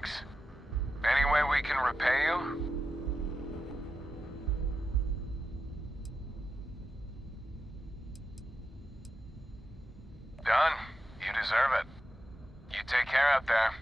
Thanks. Any way we can repay you? Done. You deserve it. You take care out there.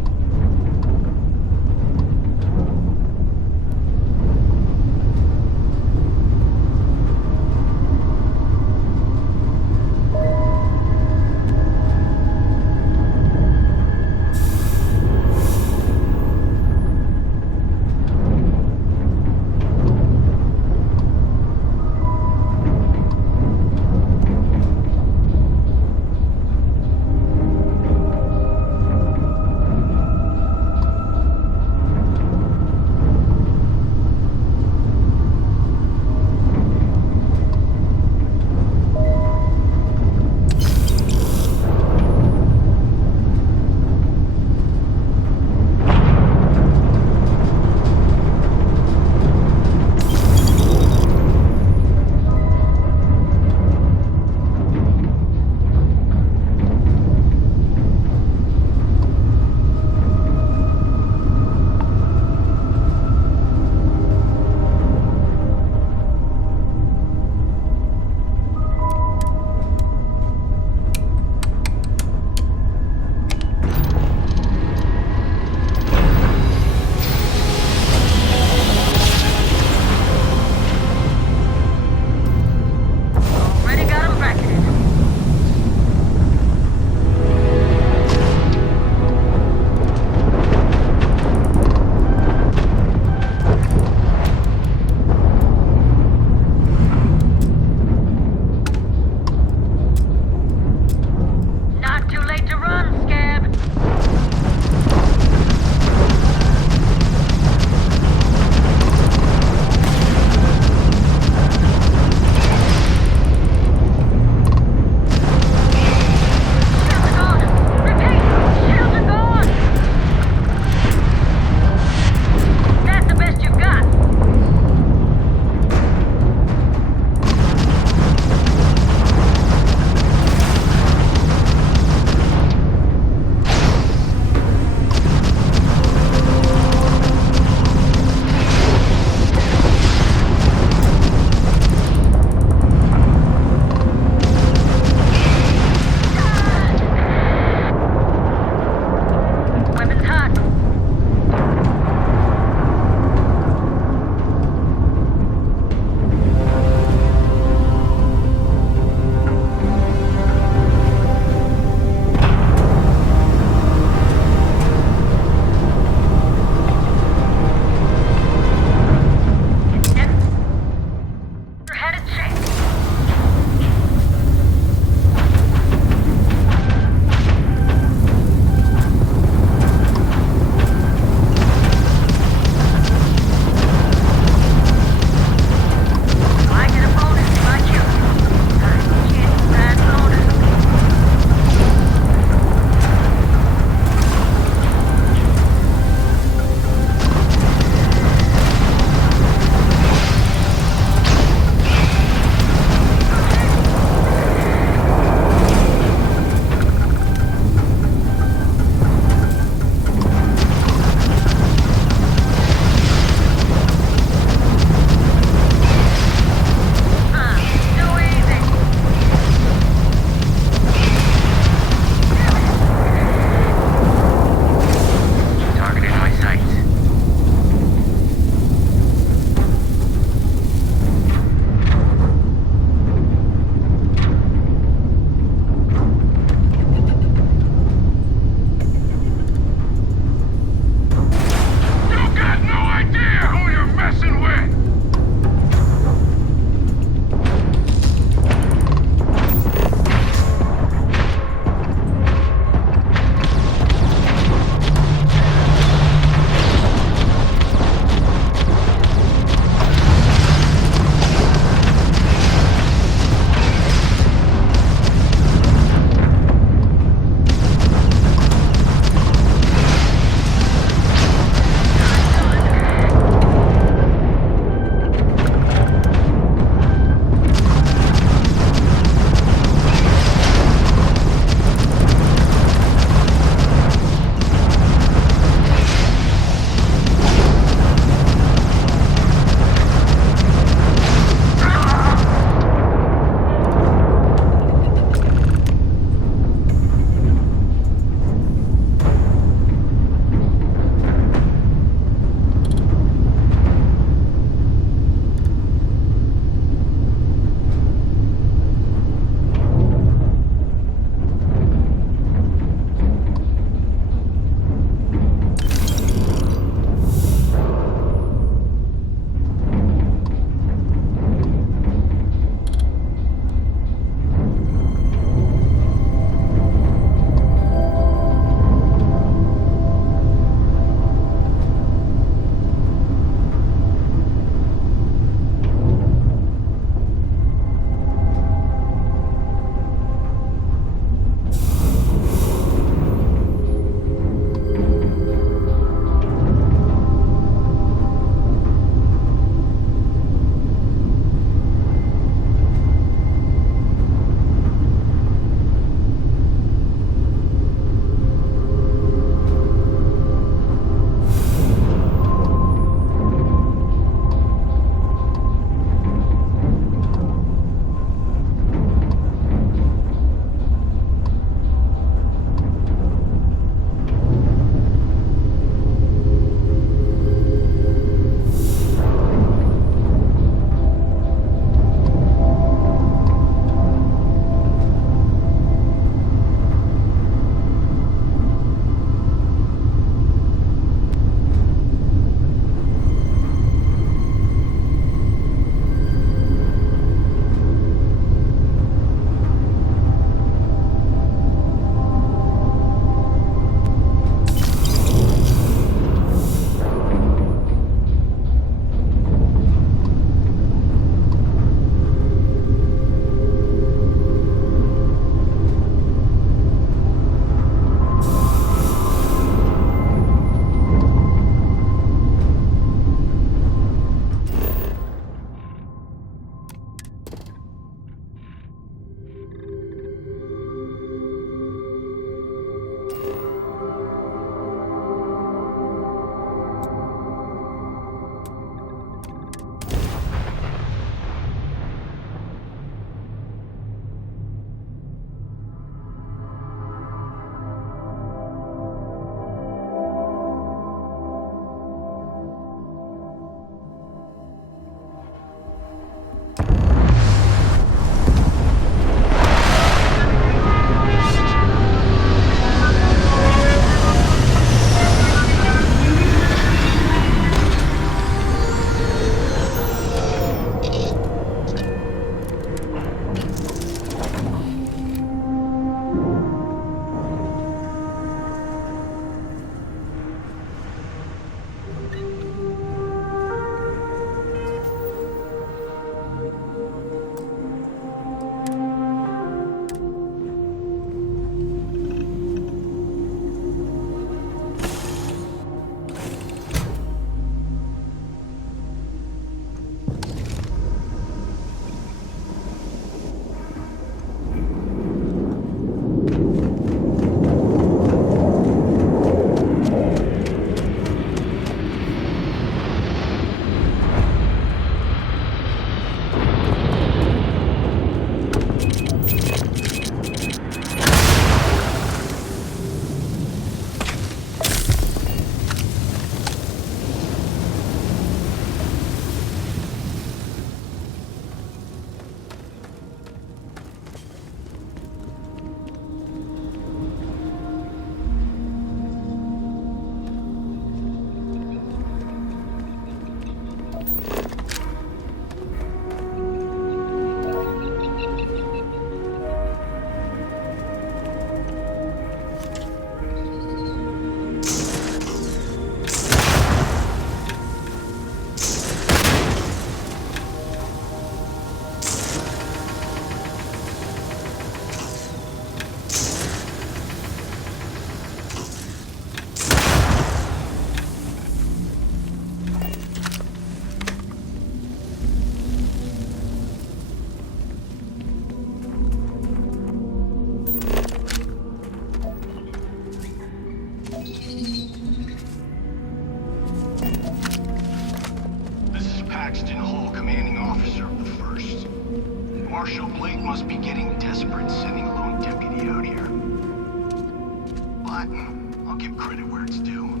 what? I'll give credit where it's due.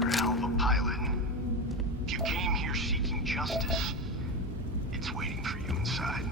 You're a hell of a pilot. If you came here seeking justice, it's waiting for you inside.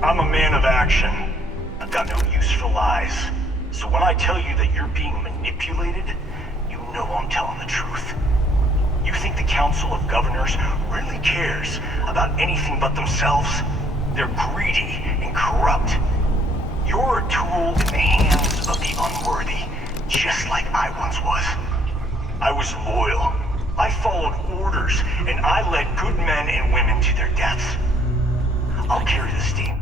I'm a man of action. I've got no use for lies. So when I tell you that you're being manipulated, you know I'm telling the truth. You think the Council of Governors really cares about anything but themselves? They're greedy and corrupt. You're a tool in the hands of the unworthy, just like I once was. I was loyal. I followed orders, and I led good men and women to their deaths. I'll carry this team.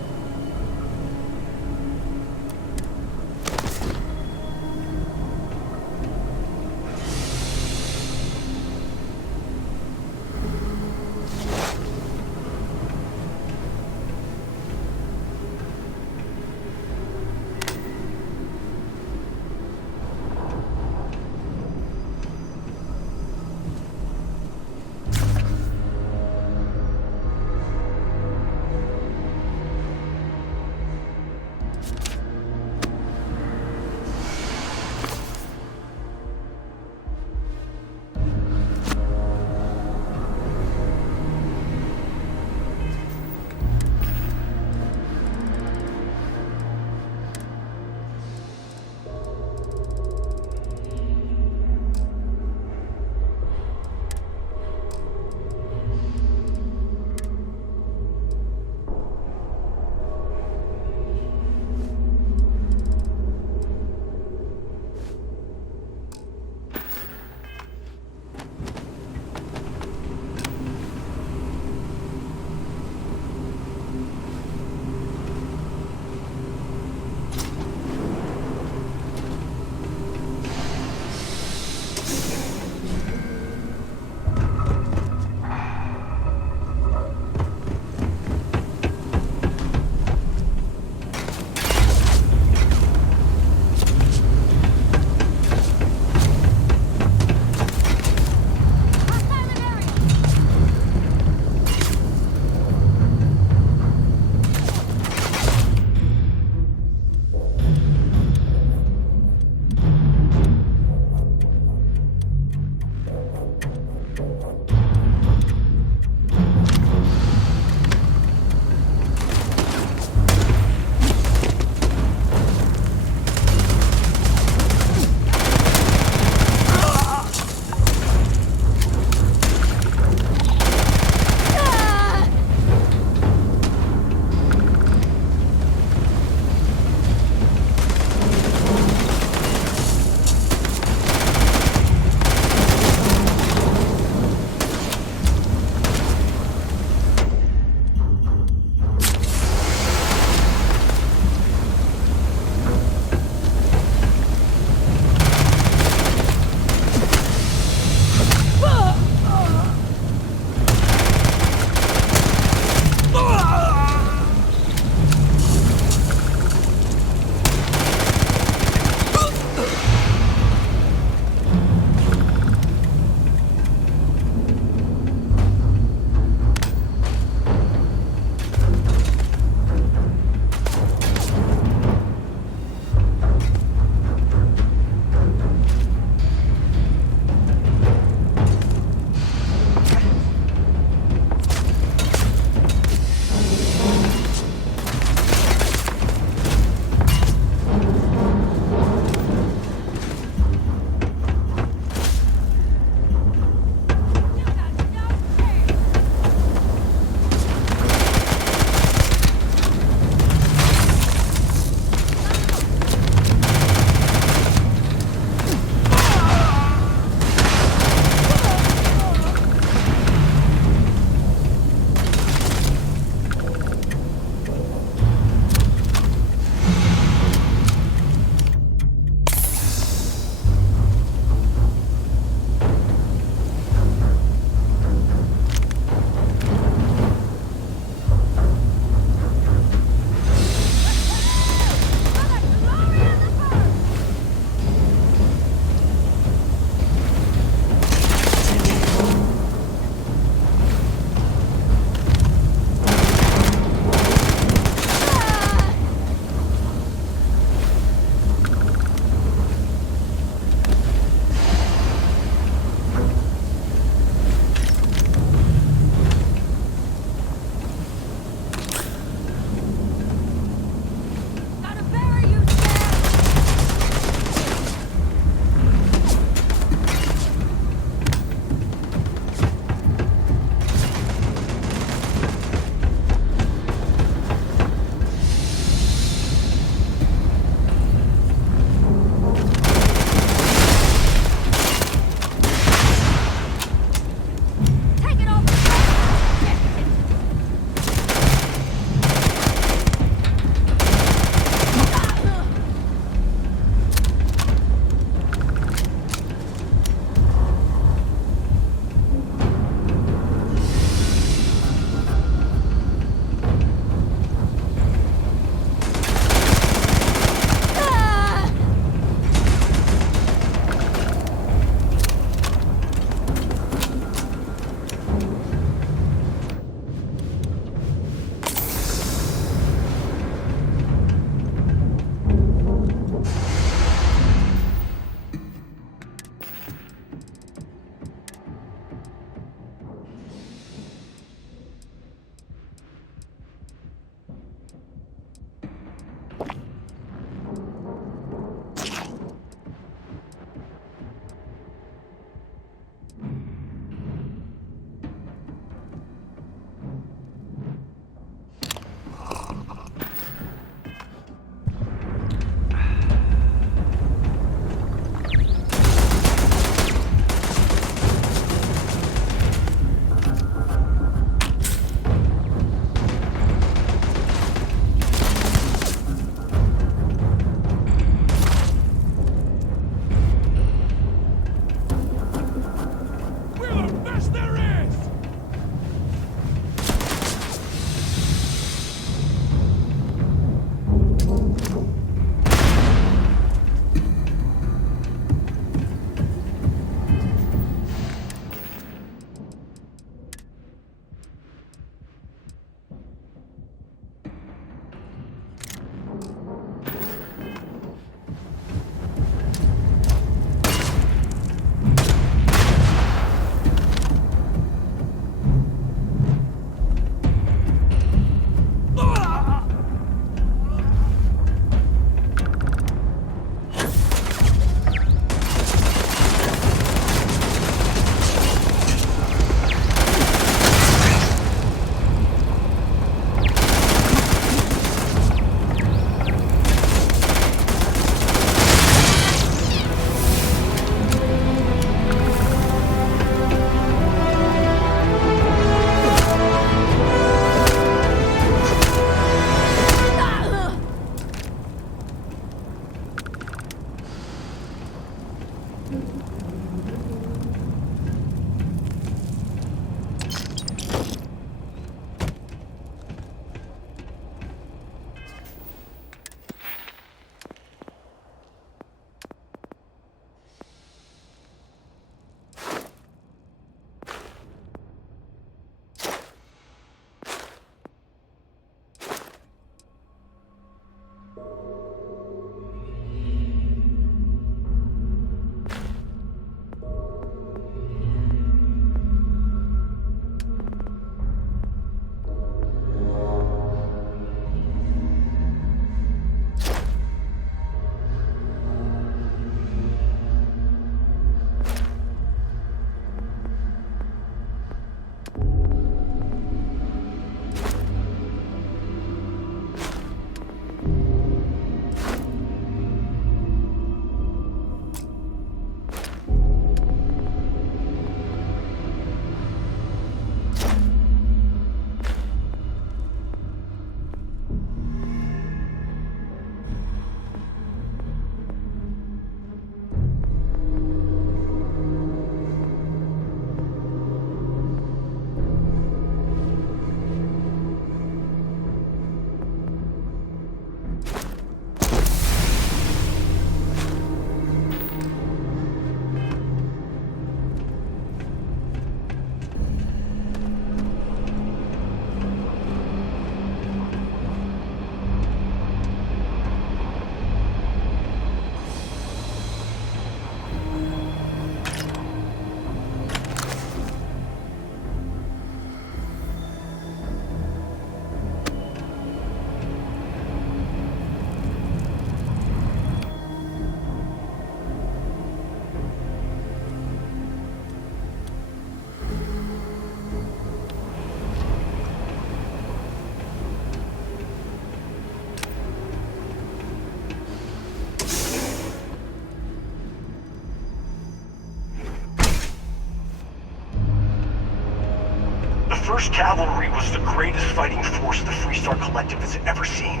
1st Cavalry was the greatest fighting force the Freestar Collective has ever seen.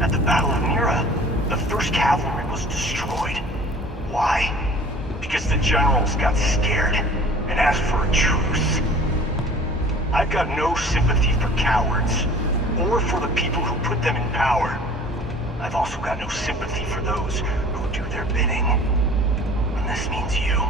At the Battle of Mira, the 1st Cavalry was destroyed. Why? Because the generals got scared and asked for a truce. I've got no sympathy for cowards, or for the people who put them in power. I've also got no sympathy for those who do their bidding. And this means you.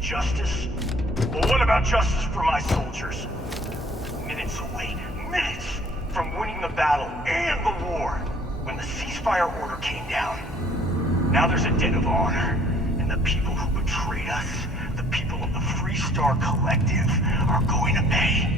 Justice? Well, what about justice for my soldiers? Minutes away, minutes from winning the battle and the war, when the ceasefire order came down. Now there's a debt of honor, and the people who betrayed us, the people of the Freestar Collective, are going to pay.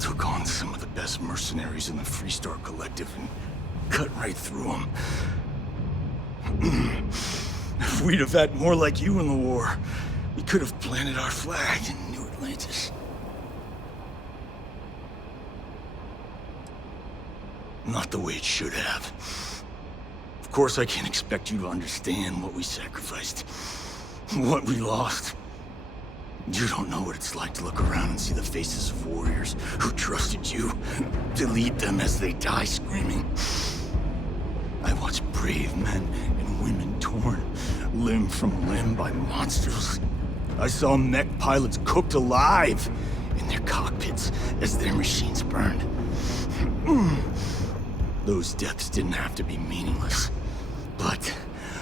took on some of the best mercenaries in the Freestar Collective and cut right through them. If we'd have had more like you in the war, we could have planted our flag in New Atlantis. Not the way it should have. Of course, I can't expect you to understand what we sacrificed, what we lost. You don't know what it's like to look around and see the faces of warriors who trusted you, to lead them as they die screaming. I watched brave men and women torn limb from limb by monsters. I saw mech pilots cooked alive in their cockpits as their machines burned. Those deaths didn't have to be meaningless, but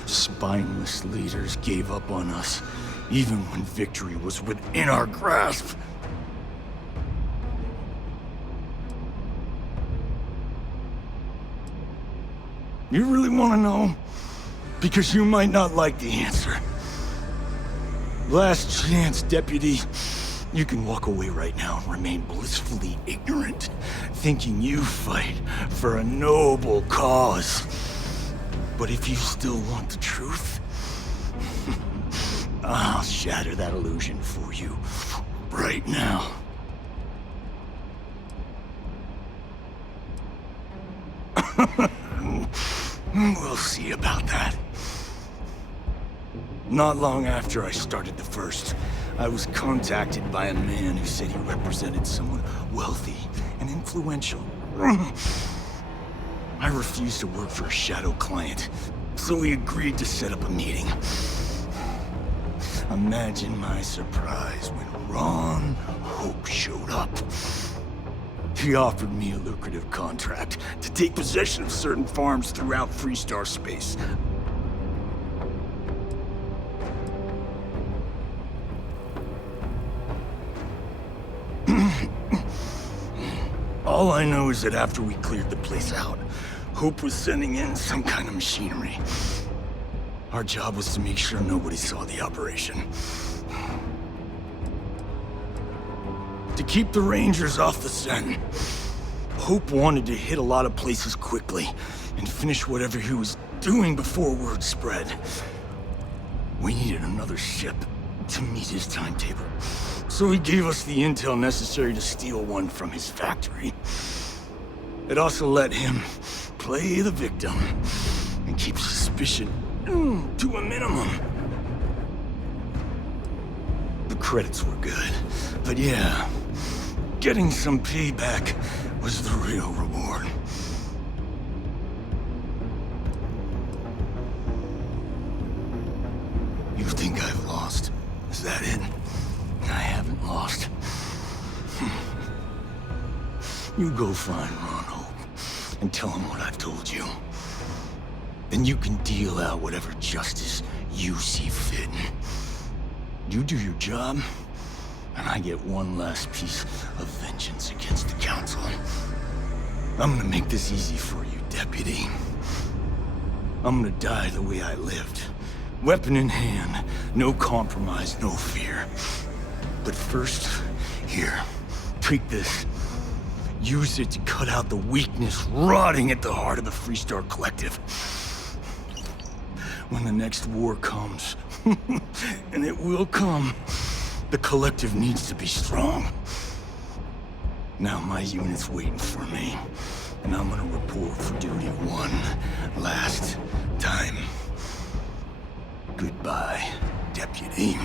spineless leaders gave up on us even when victory was within our grasp. You really want to know? Because you might not like the answer. Last chance, Deputy. You can walk away right now and remain blissfully ignorant, thinking you fight for a noble cause. But if you still want the truth, I'll shatter that illusion for you right now. We'll see about that. Not long after I started the first, I was contacted by a man who said he represented someone wealthy and influential. I refused to work for a shadow client, so we agreed to set up a meeting. Imagine my surprise when Ron Hope showed up. He offered me a lucrative contract to take possession of certain farms throughout Freestar space. All I know is that after we cleared the place out, Hope was sending in some kind of machinery. Our job was to make sure nobody saw the operation. To keep the Rangers off the scent. Hope wanted to hit a lot of places quickly and finish whatever he was doing before word spread. We needed another ship to meet his timetable, so he gave us the intel necessary to steal one from his factory. It also let him play the victim and keep suspicion to a minimum. The credits were good, but yeah, getting some payback was the real reward. You think I've lost? Is that it? I haven't lost. You go find Ron Hope and tell him what I've told you. Then you can deal out whatever justice you see fit. You do your job, and I get one last piece of vengeance against the Council. I'm gonna make this easy for you, Deputy. I'm gonna die the way I lived. Weapon in hand, no compromise, no fear. But first, here, take this. Use it to cut out the weakness rotting at the heart of the Freestar Collective. When the next war comes, and it will come, the Collective needs to be strong. Now my unit's waiting for me, and I'm gonna report for duty one last time. Goodbye, Deputy.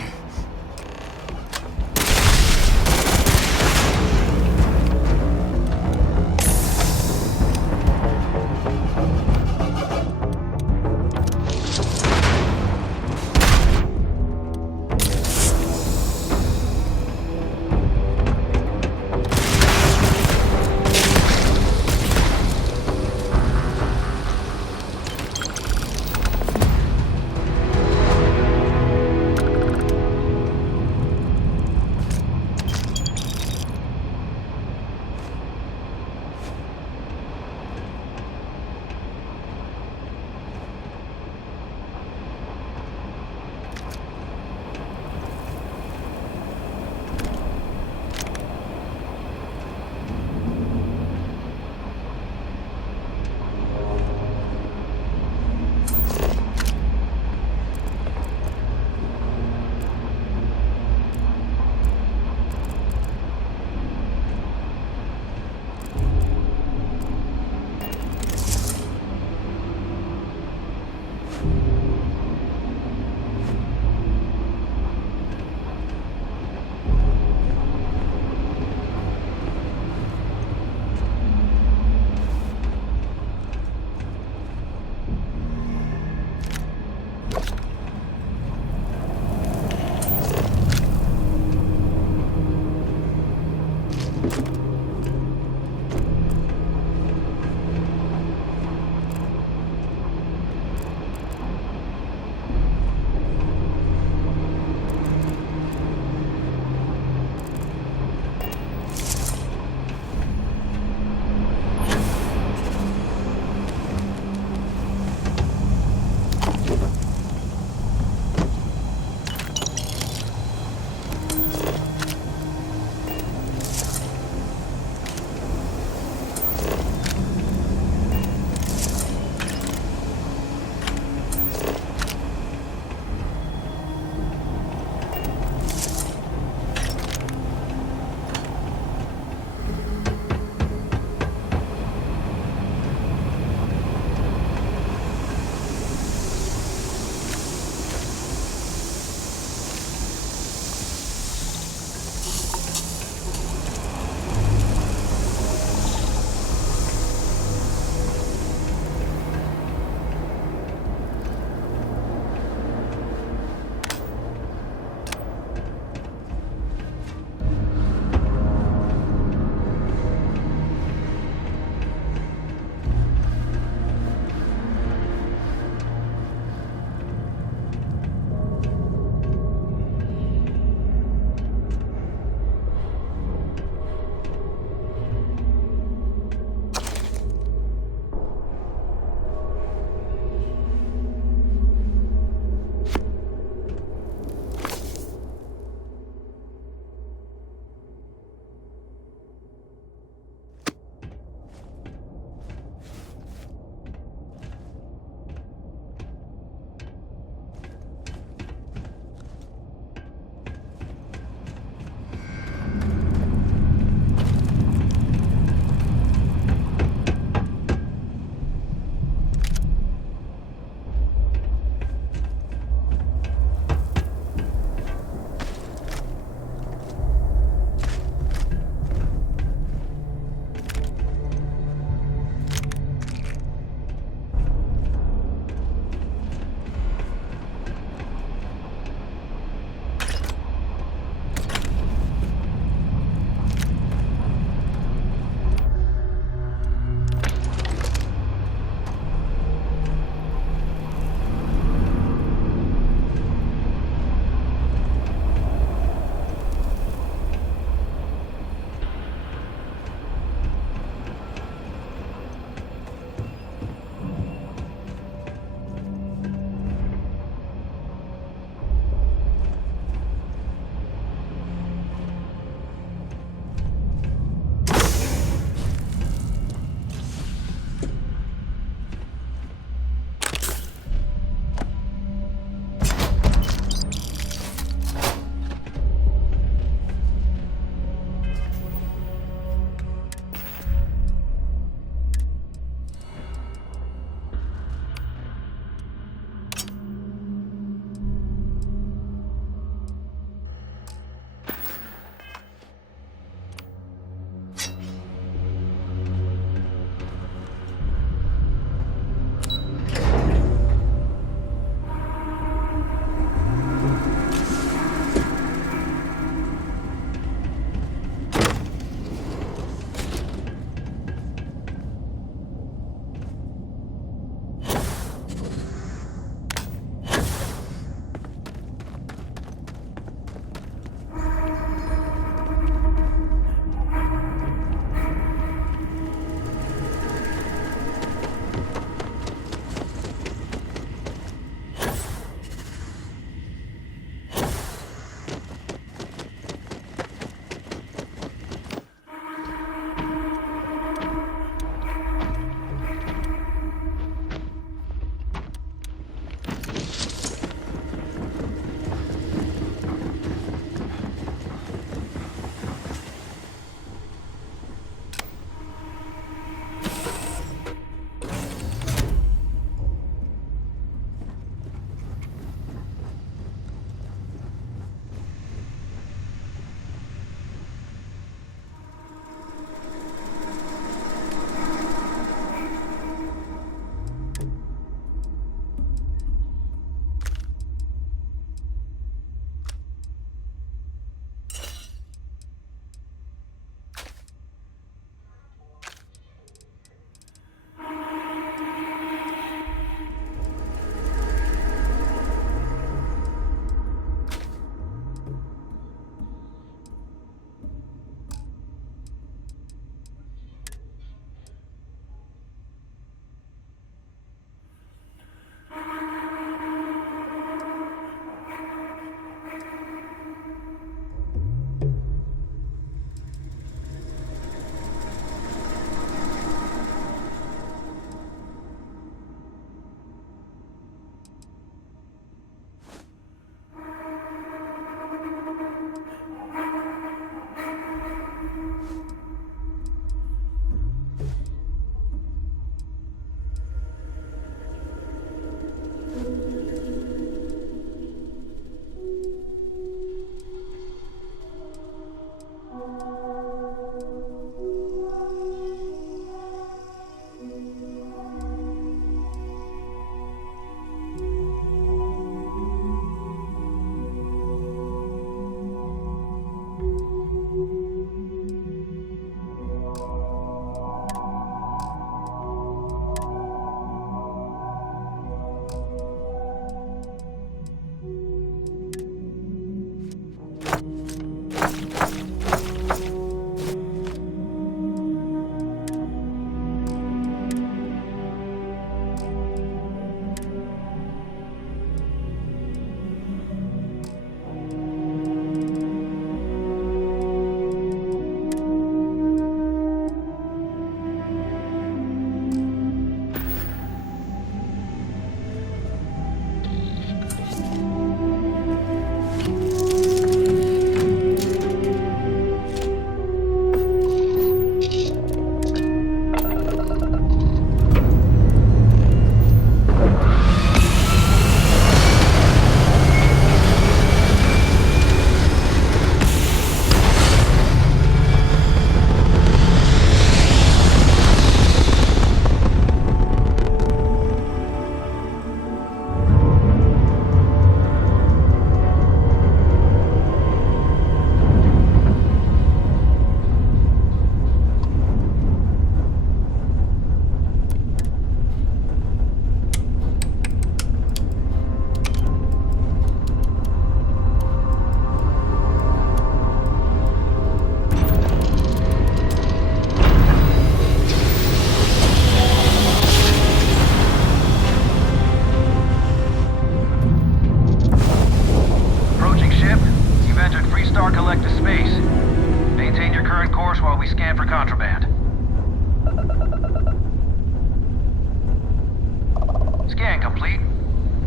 Scan complete.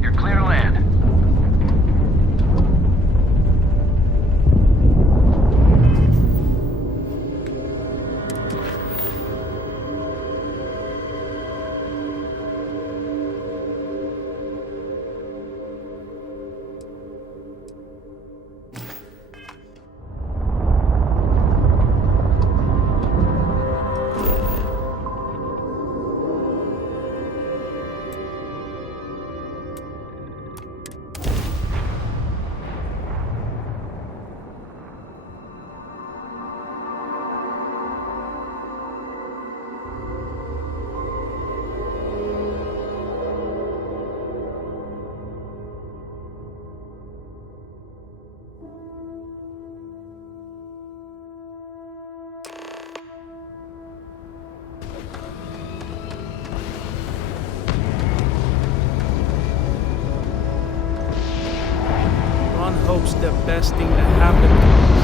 You're clear to land. Hopes the best thing that happened to us.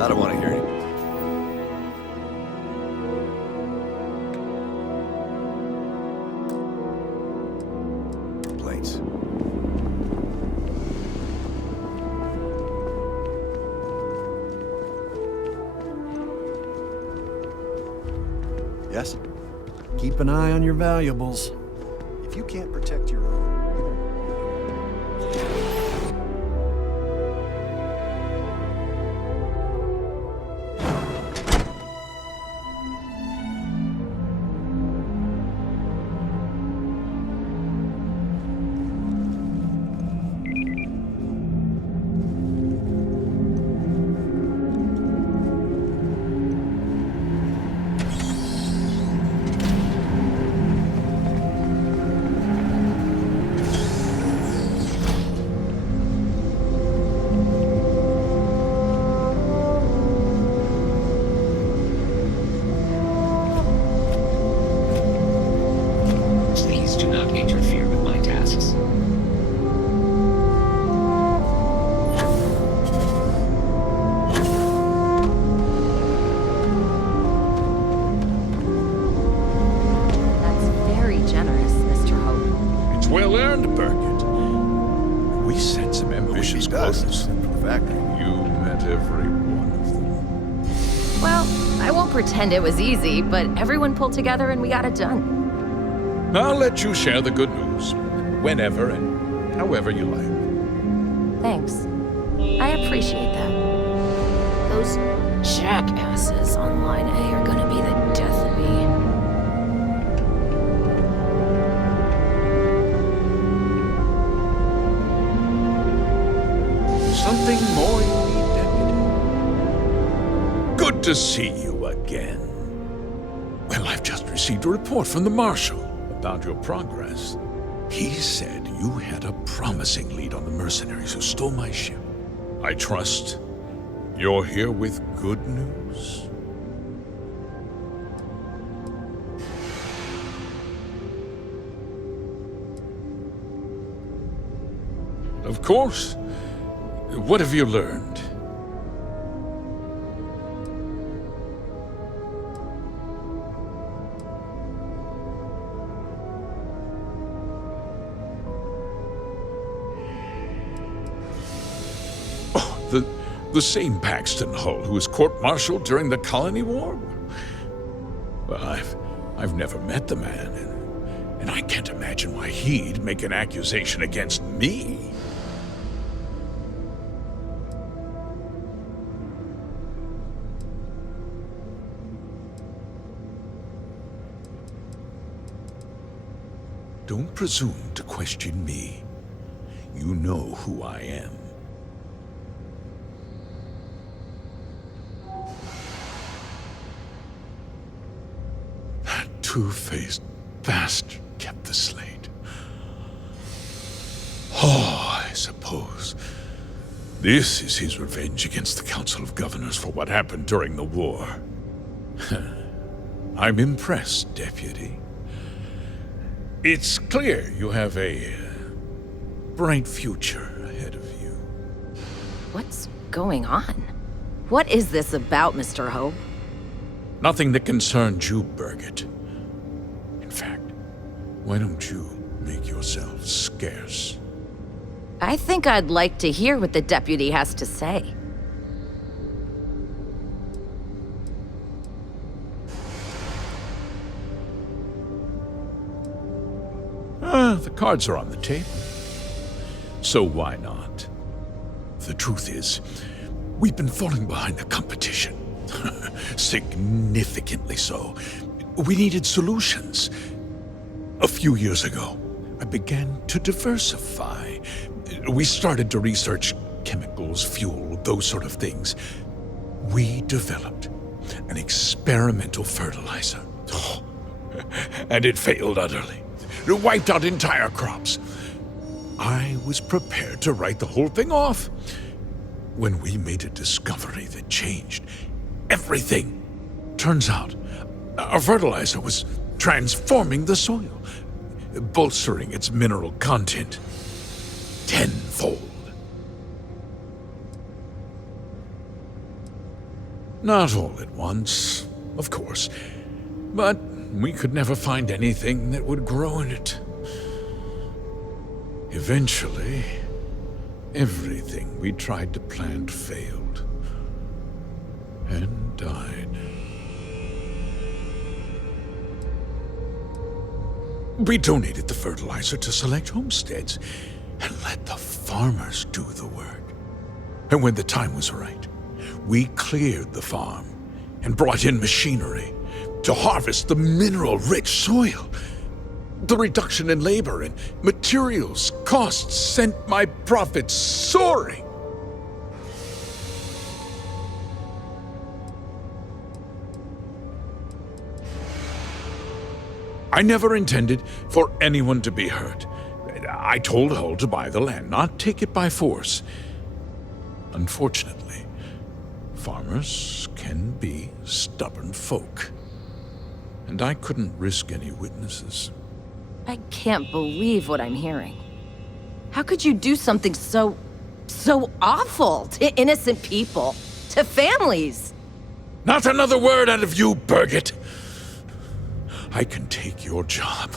I don't want to hear it. Planes. Yes? Keep an eye on your valuables. If you can't protect your own... Please do not interfere with my tasks. That's very generous, Mr. Hope. It's well earned, Burkett. We set some ambitious quotas. From the factory. You met every one of them. Well, I won't pretend it was easy, but everyone pulled together and we got it done. I'll let you share the good news, whenever and however you like. Thanks. I appreciate that. Those jackasses on Line A are gonna be the death of me. Something more you need, Deputy? Good to see you again. Well, I've just received a report from the Marshal about your progress. He said you had a promising lead on the mercenaries who stole my ship. I trust you're here with good news? Of course. What have you learned? The same Paxton Hull who was court-martialed during the Colony War? Well, I've never met the man, and I can't imagine why he'd make an accusation against me. Don't presume to question me. You know who I am. Two-faced bastard kept the slate. Oh, I suppose this is his revenge against the Council of Governors for what happened during the war. I'm impressed, Deputy. It's clear you have a bright future ahead of you. What's going on? What is this about, Mr. Hope? Nothing that concerns you, Birgit. In fact, why don't you make yourself scarce? I think I'd like to hear what the deputy has to say. The cards are on the table. So why not? The truth is, we've been falling behind the competition. Significantly so. We needed solutions. A few years ago, I began to diversify. We started to research chemicals, fuel, those sort of things. We developed an experimental fertilizer. And it failed utterly. It wiped out entire crops. I was prepared to write the whole thing off when we made a discovery that changed everything. Turns out, our fertilizer was transforming the soil, bolstering its mineral content tenfold. Not all at once, of course, but we could never find anything that would grow in it. Eventually, everything we tried to plant failed and died. We donated the fertilizer to select homesteads and let the farmers do the work. And when the time was right, we cleared the farm and brought in machinery to harvest the mineral-rich soil. The reduction in labor and materials costs sent my profits soaring. I never intended for anyone to be hurt. I told Hull to buy the land, not take it by force. Unfortunately, farmers can be stubborn folk, and I couldn't risk any witnesses. I can't believe what I'm hearing. How could you do something so awful to innocent people, to families? Not another word out of you, Birgit. I can take your job,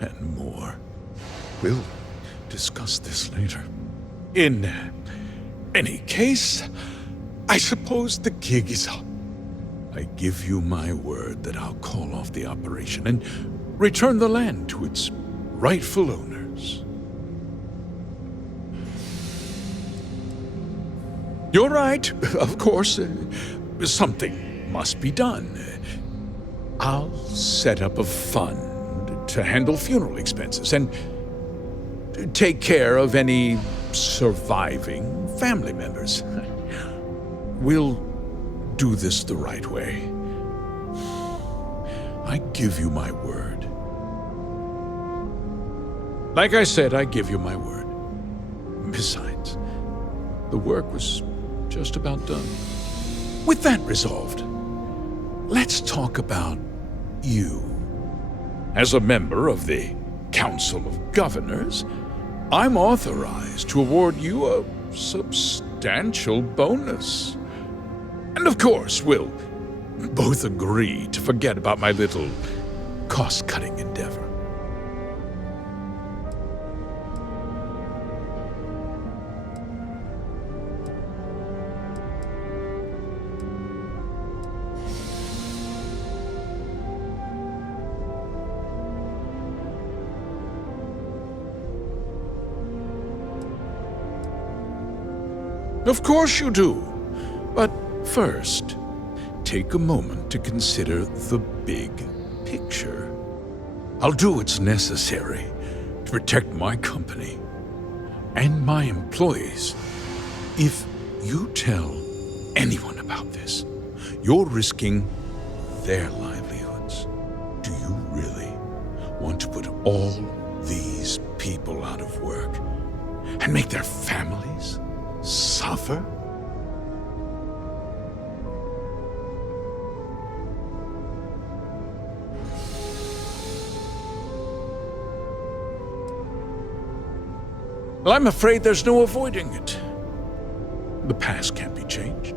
and more. We'll discuss this later. In any case, I suppose the gig is up. I give you my word that I'll call off the operation and return the land to its rightful owners. You're right, of course. Something must be done. I'll set up a fund to handle funeral expenses and take care of any surviving family members. We'll do this the right way. I give you my word. Like I said, I give you my word. Besides, the work was just about done. With that resolved, let's talk about you. As a member of the Council of Governors, I'm authorized to award you a substantial bonus. And of course, we'll both agree to forget about my little cost-cutting endeavor. Of course you do. But first, take a moment to consider the big picture. I'll do what's necessary to protect my company and my employees. If you tell anyone about this, you're risking their livelihoods. Do you really want to put all these people out of work and make their families suffer? Well, I'm afraid there's no avoiding it. The past can't be changed,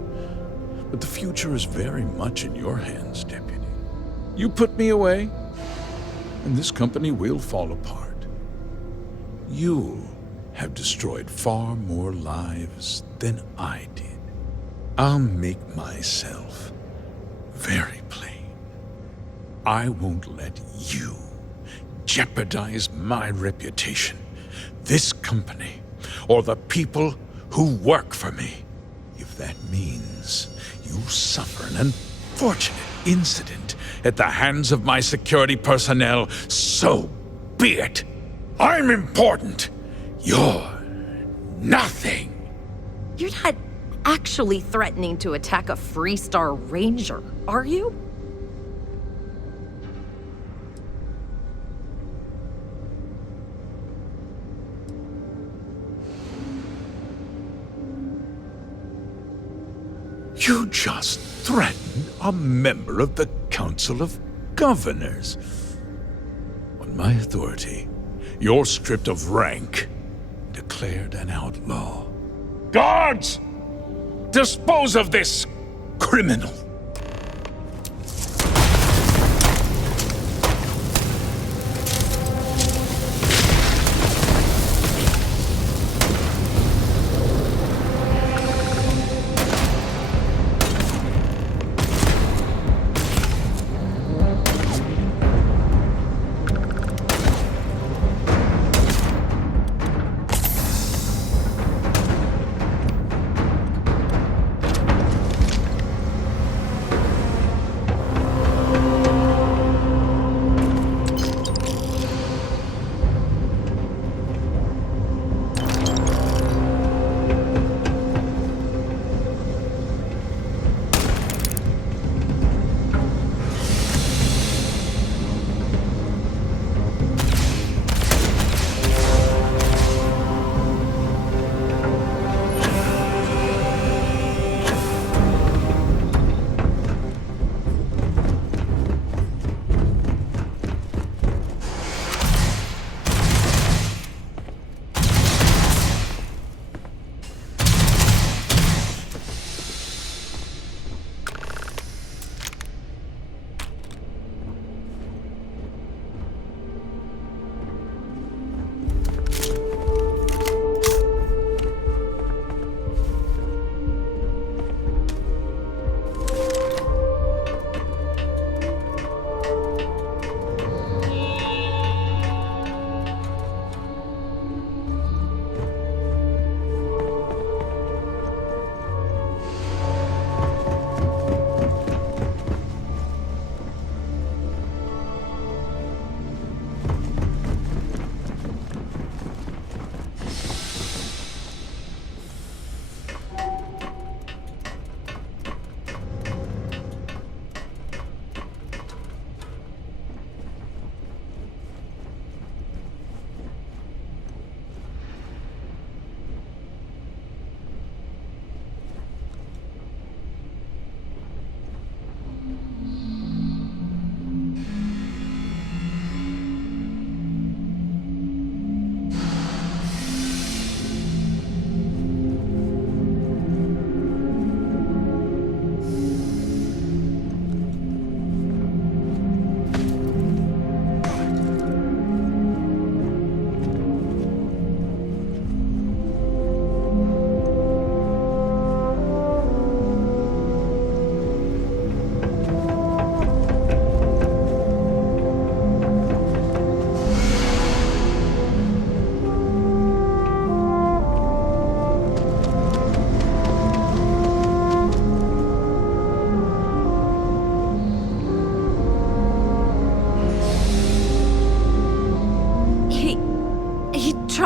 but the future is very much in your hands, Deputy. You put me away, and this company will fall apart. You'll have destroyed far more lives than I did. I'll make myself very plain. I won't let you jeopardize my reputation, this company, or the people who work for me. If that means you suffer an unfortunate incident at the hands of my security personnel, so be it. I'm important. You're nothing. You're not actually threatening to attack a Freestar Ranger, are you? You just threatened a member of the Council of Governors. On my authority, you're stripped of rank, declared an outlaw. Guards! Dispose of this criminal!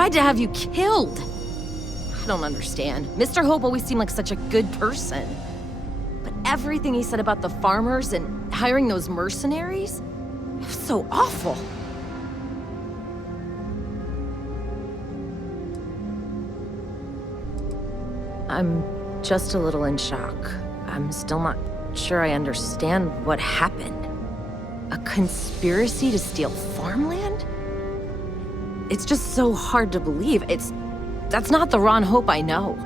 tried to have you killed. I don't understand. Mr. Hope always seemed like such a good person. But everything he said about the farmers and hiring those mercenaries, it was so awful. I'm just a little in shock. I'm still not sure I understand what happened. A conspiracy to steal farmland? It's just so hard to believe. That's not the Ron Hope I know.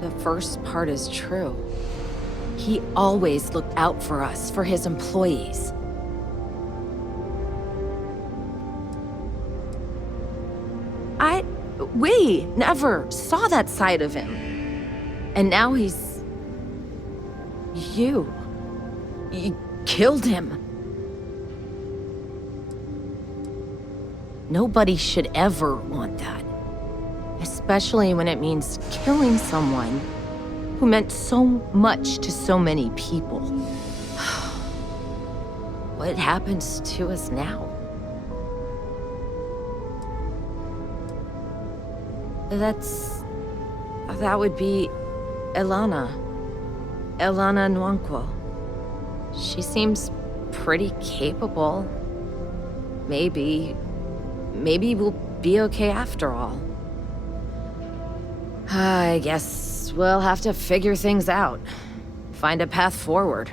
The first part is true. He always looked out for us, for his employees. We never saw that side of him. And now he's... You killed him. Nobody should ever want that. Especially when it means killing someone who meant so much to so many people. What happens to us now? That would be Elana Nwankwo. She seems pretty capable. Maybe we'll be okay after all. I guess we'll have to figure things out. Find a path forward.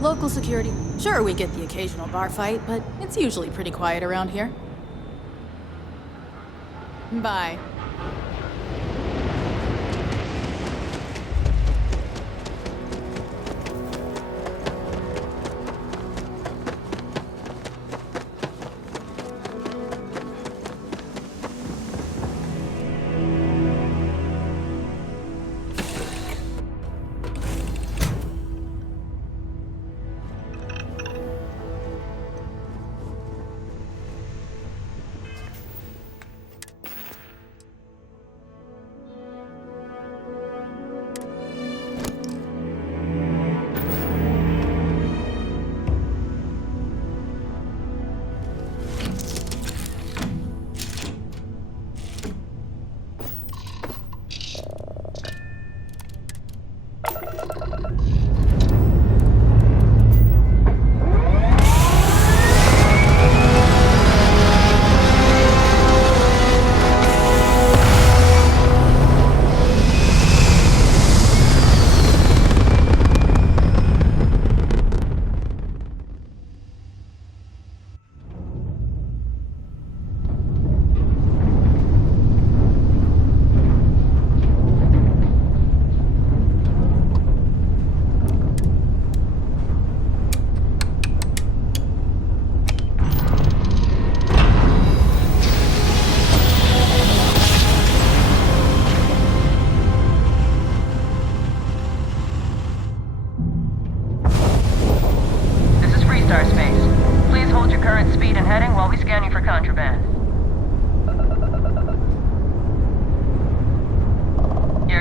Local security. Sure, we get the occasional bar fight, but it's usually pretty quiet around here. Bye.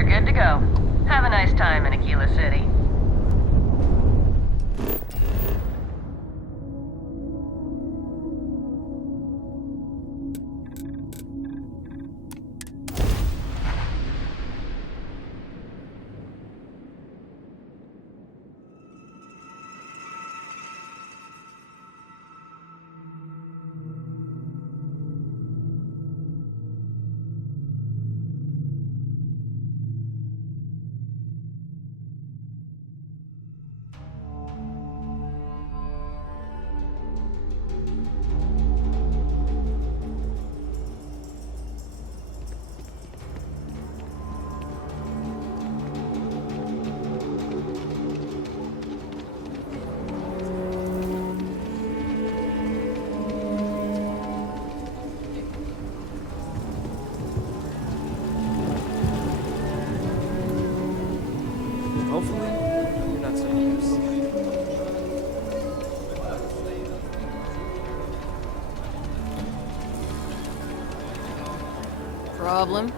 You're good to go. Have a nice time in Aquila City. Hopefully, you're not so used. Problem?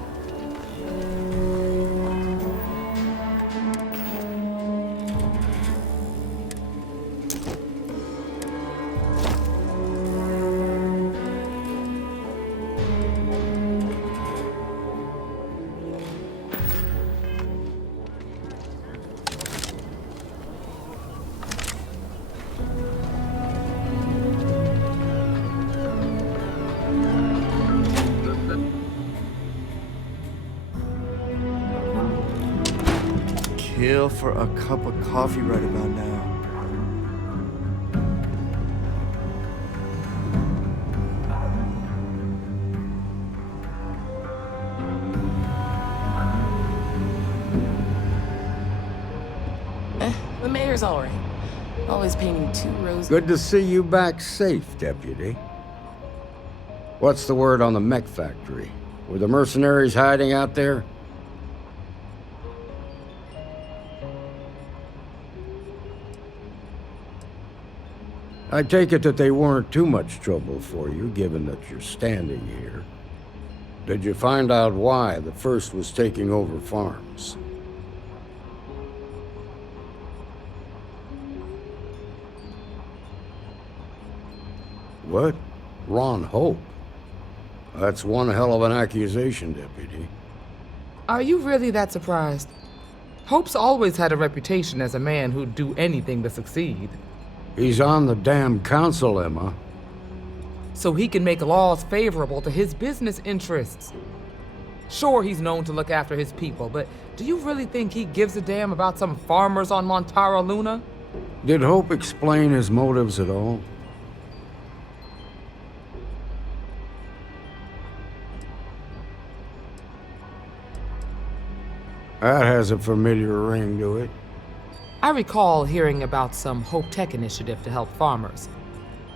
Kill for a cup of coffee right about now. The mayor's alright. Always painting two roses. Good to see you back safe, Deputy. What's the word on the mech factory? Were the mercenaries hiding out there? I take it that they weren't too much trouble for you, given that you're standing here. Did you find out why the First was taking over farms? What? Ron Hope? That's one hell of an accusation, Deputy. Are you really that surprised? Hope's always had a reputation as a man who'd do anything to succeed. He's on the damn council, Emma. So he can make laws favorable to his business interests. Sure, he's known to look after his people, but do you really think he gives a damn about some farmers on Montara Luna? Did Hope explain his motives at all? That has a familiar ring to it. I recall hearing about some Hope Tech initiative to help farmers.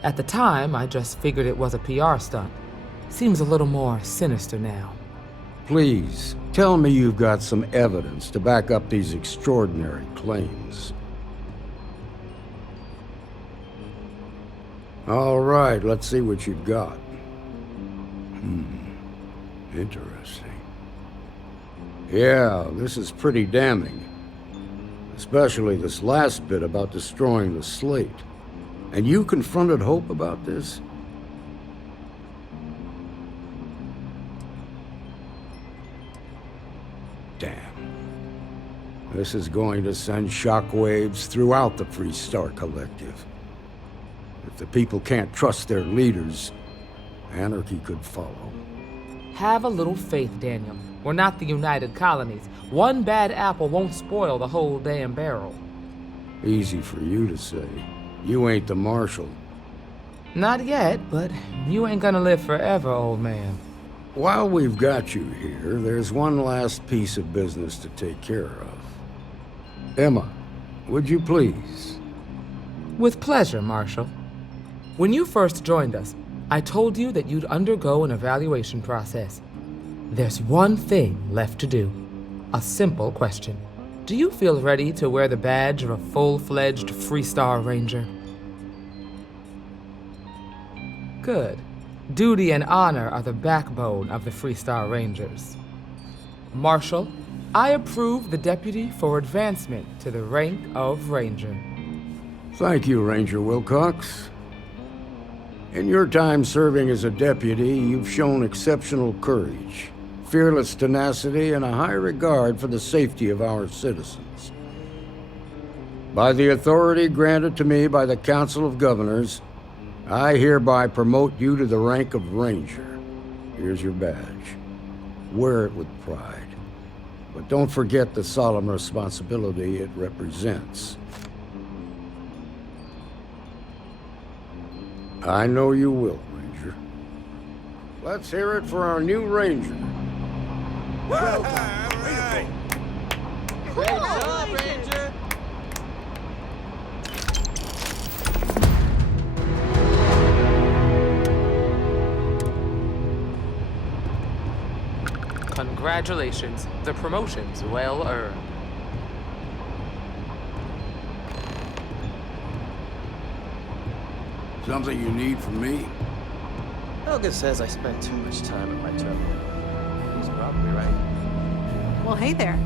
At the time, I just figured it was a PR stunt. Seems a little more sinister now. Please, tell me you've got some evidence to back up these extraordinary claims. All right, let's see what you've got. Interesting. Yeah, this is pretty damning. Especially this last bit about destroying the slate. And you confronted Hope about this? Damn. This is going to send shockwaves throughout the Freestar Collective. If the people can't trust their leaders, anarchy could follow. Have a little faith, Daniel. We're not the United Colonies. One bad apple won't spoil the whole damn barrel. Easy for you to say. You ain't the marshal. Not yet, but you ain't gonna live forever, old man. While we've got you here, there's one last piece of business to take care of. Emma, would you please? With pleasure, Marshal. When you first joined us, I told you that you'd undergo an evaluation process. There's one thing left to do. A simple question. Do you feel ready to wear the badge of a full-fledged Freestar Ranger? Good. Duty and honor are the backbone of the Freestar Rangers. Marshal, I approve the deputy for advancement to the rank of Ranger. Thank you, Ranger Wilcox. In your time serving as a deputy, you've shown exceptional courage, fearless tenacity, and a high regard for the safety of our citizens. By the authority granted to me by the Council of Governors, I hereby promote you to the rank of Ranger. Here's your badge. Wear it with pride. But don't forget the solemn responsibility it represents. I know you will, Ranger. Let's hear it for our new Ranger. Welcome. Great job, Ranger! Congratulations. The promotion's well earned. Something you need from me? Helga says I spent too much time at my terminal. He's probably right. Well, hey there.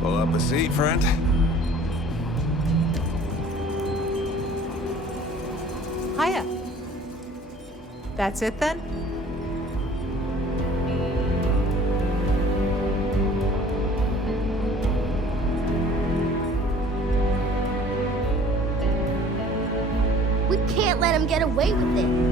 Pull up a seat, friend. Hiya. That's it then? We can't let him get away with it.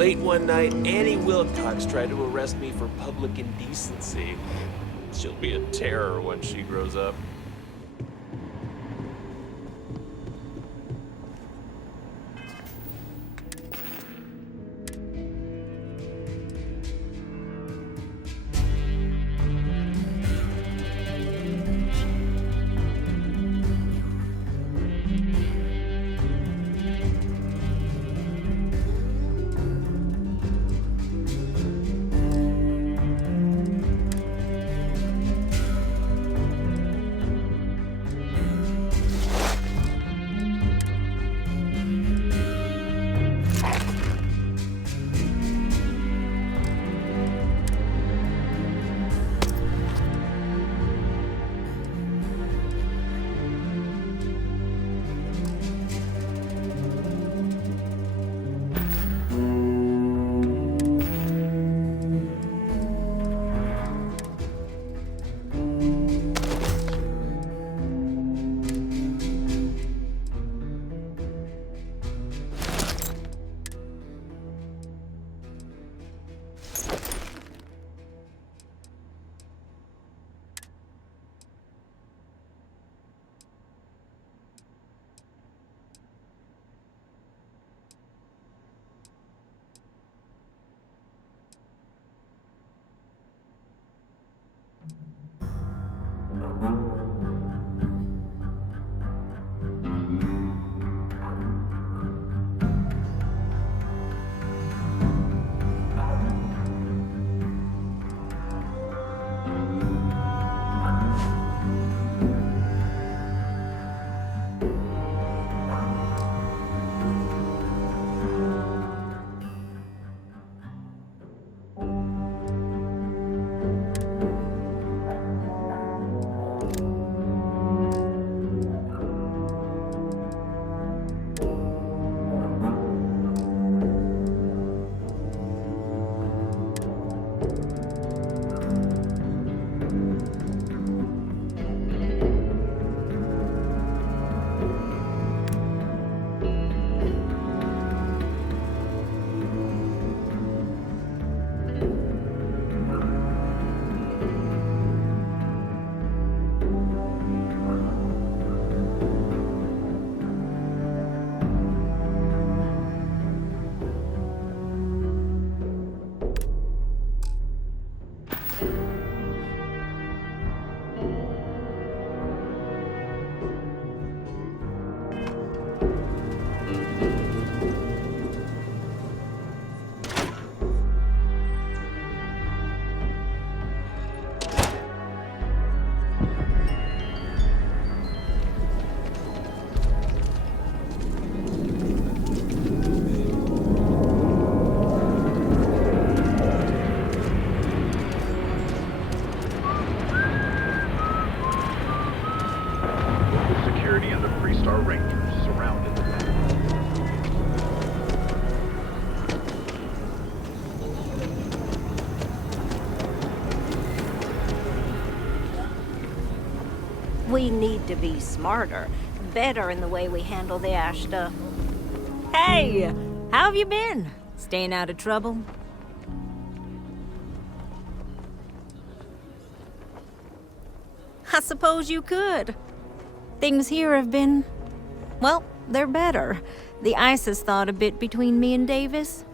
Late one night, Annie Wilcox tried to arrest me for public indecency. She'll be a terror when she grows up. Rangers surrounded the battle. We need to be smarter, better in the way we handle the ash stuff. Hey, how have you been? Staying out of trouble? I suppose you could. Things here have been, well, they're better. The ice has thawed a bit between me and Davis.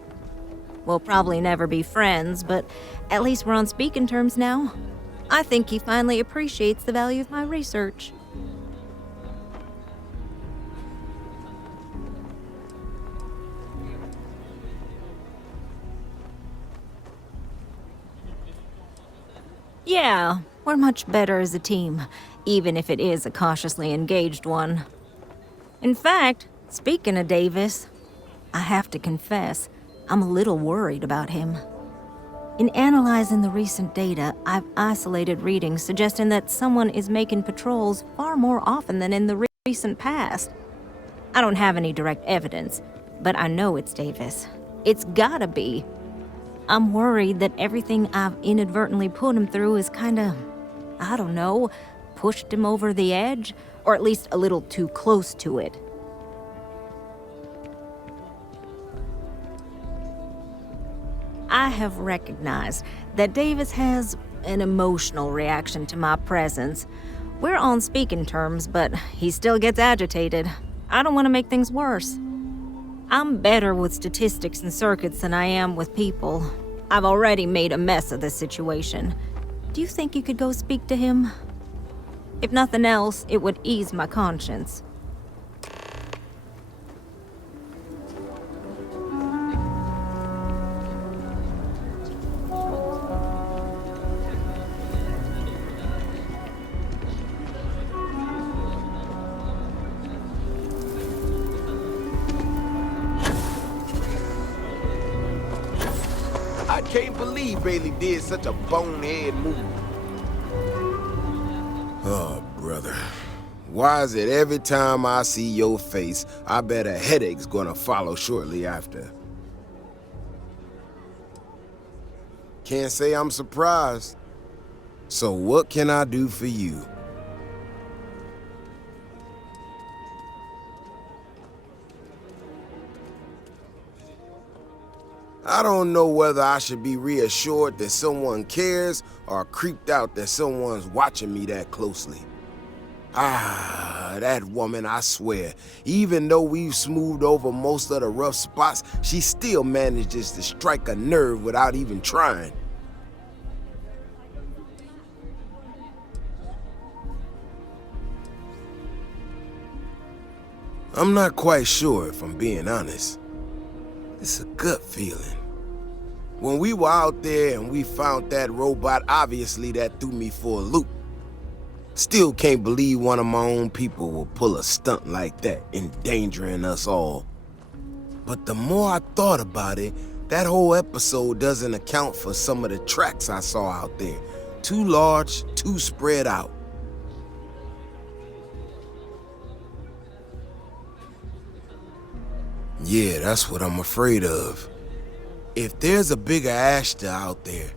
We'll probably never be friends, but at least we're on speaking terms now. I think he finally appreciates the value of my research. Yeah, we're much better as a team, even if it is a cautiously engaged one. In fact, speaking of Davis, I have to confess, I'm a little worried about him. In analyzing the recent data, I've isolated readings suggesting that someone is making patrols far more often than in the recent past. I don't have any direct evidence, but I know it's Davis. It's gotta be. I'm worried that everything I've inadvertently put him through is kinda, I don't know, pushed him over the edge, or at least a little too close to it. I have recognized that Davis has an emotional reaction to my presence. We're on speaking terms, but he still gets agitated. I don't want to make things worse. I'm better with statistics and circuits than I am with people. I've already made a mess of this situation. Do you think you could go speak to him? If nothing else, it would ease my conscience. I can't believe Bailey did such a bonehead move. Oh, brother. Why is it every time I see your face, I bet a headache's gonna follow shortly after? Can't say I'm surprised. So what can I do for you? I don't know whether I should be reassured that someone cares or creeped out that someone's watching me that closely. Ah, that woman, I swear, even though we've smoothed over most of the rough spots, she still manages to strike a nerve without even trying. I'm not quite sure, if I'm being honest. It's a gut feeling. When we were out there and we found that robot, obviously that threw me for a loop. Still can't believe one of my own people will pull a stunt like that, endangering us all. But the more I thought about it, that whole episode doesn't account for some of the tracks I saw out there. Too large, too spread out. Yeah, that's what I'm afraid of. If there's a bigger Ashta out there,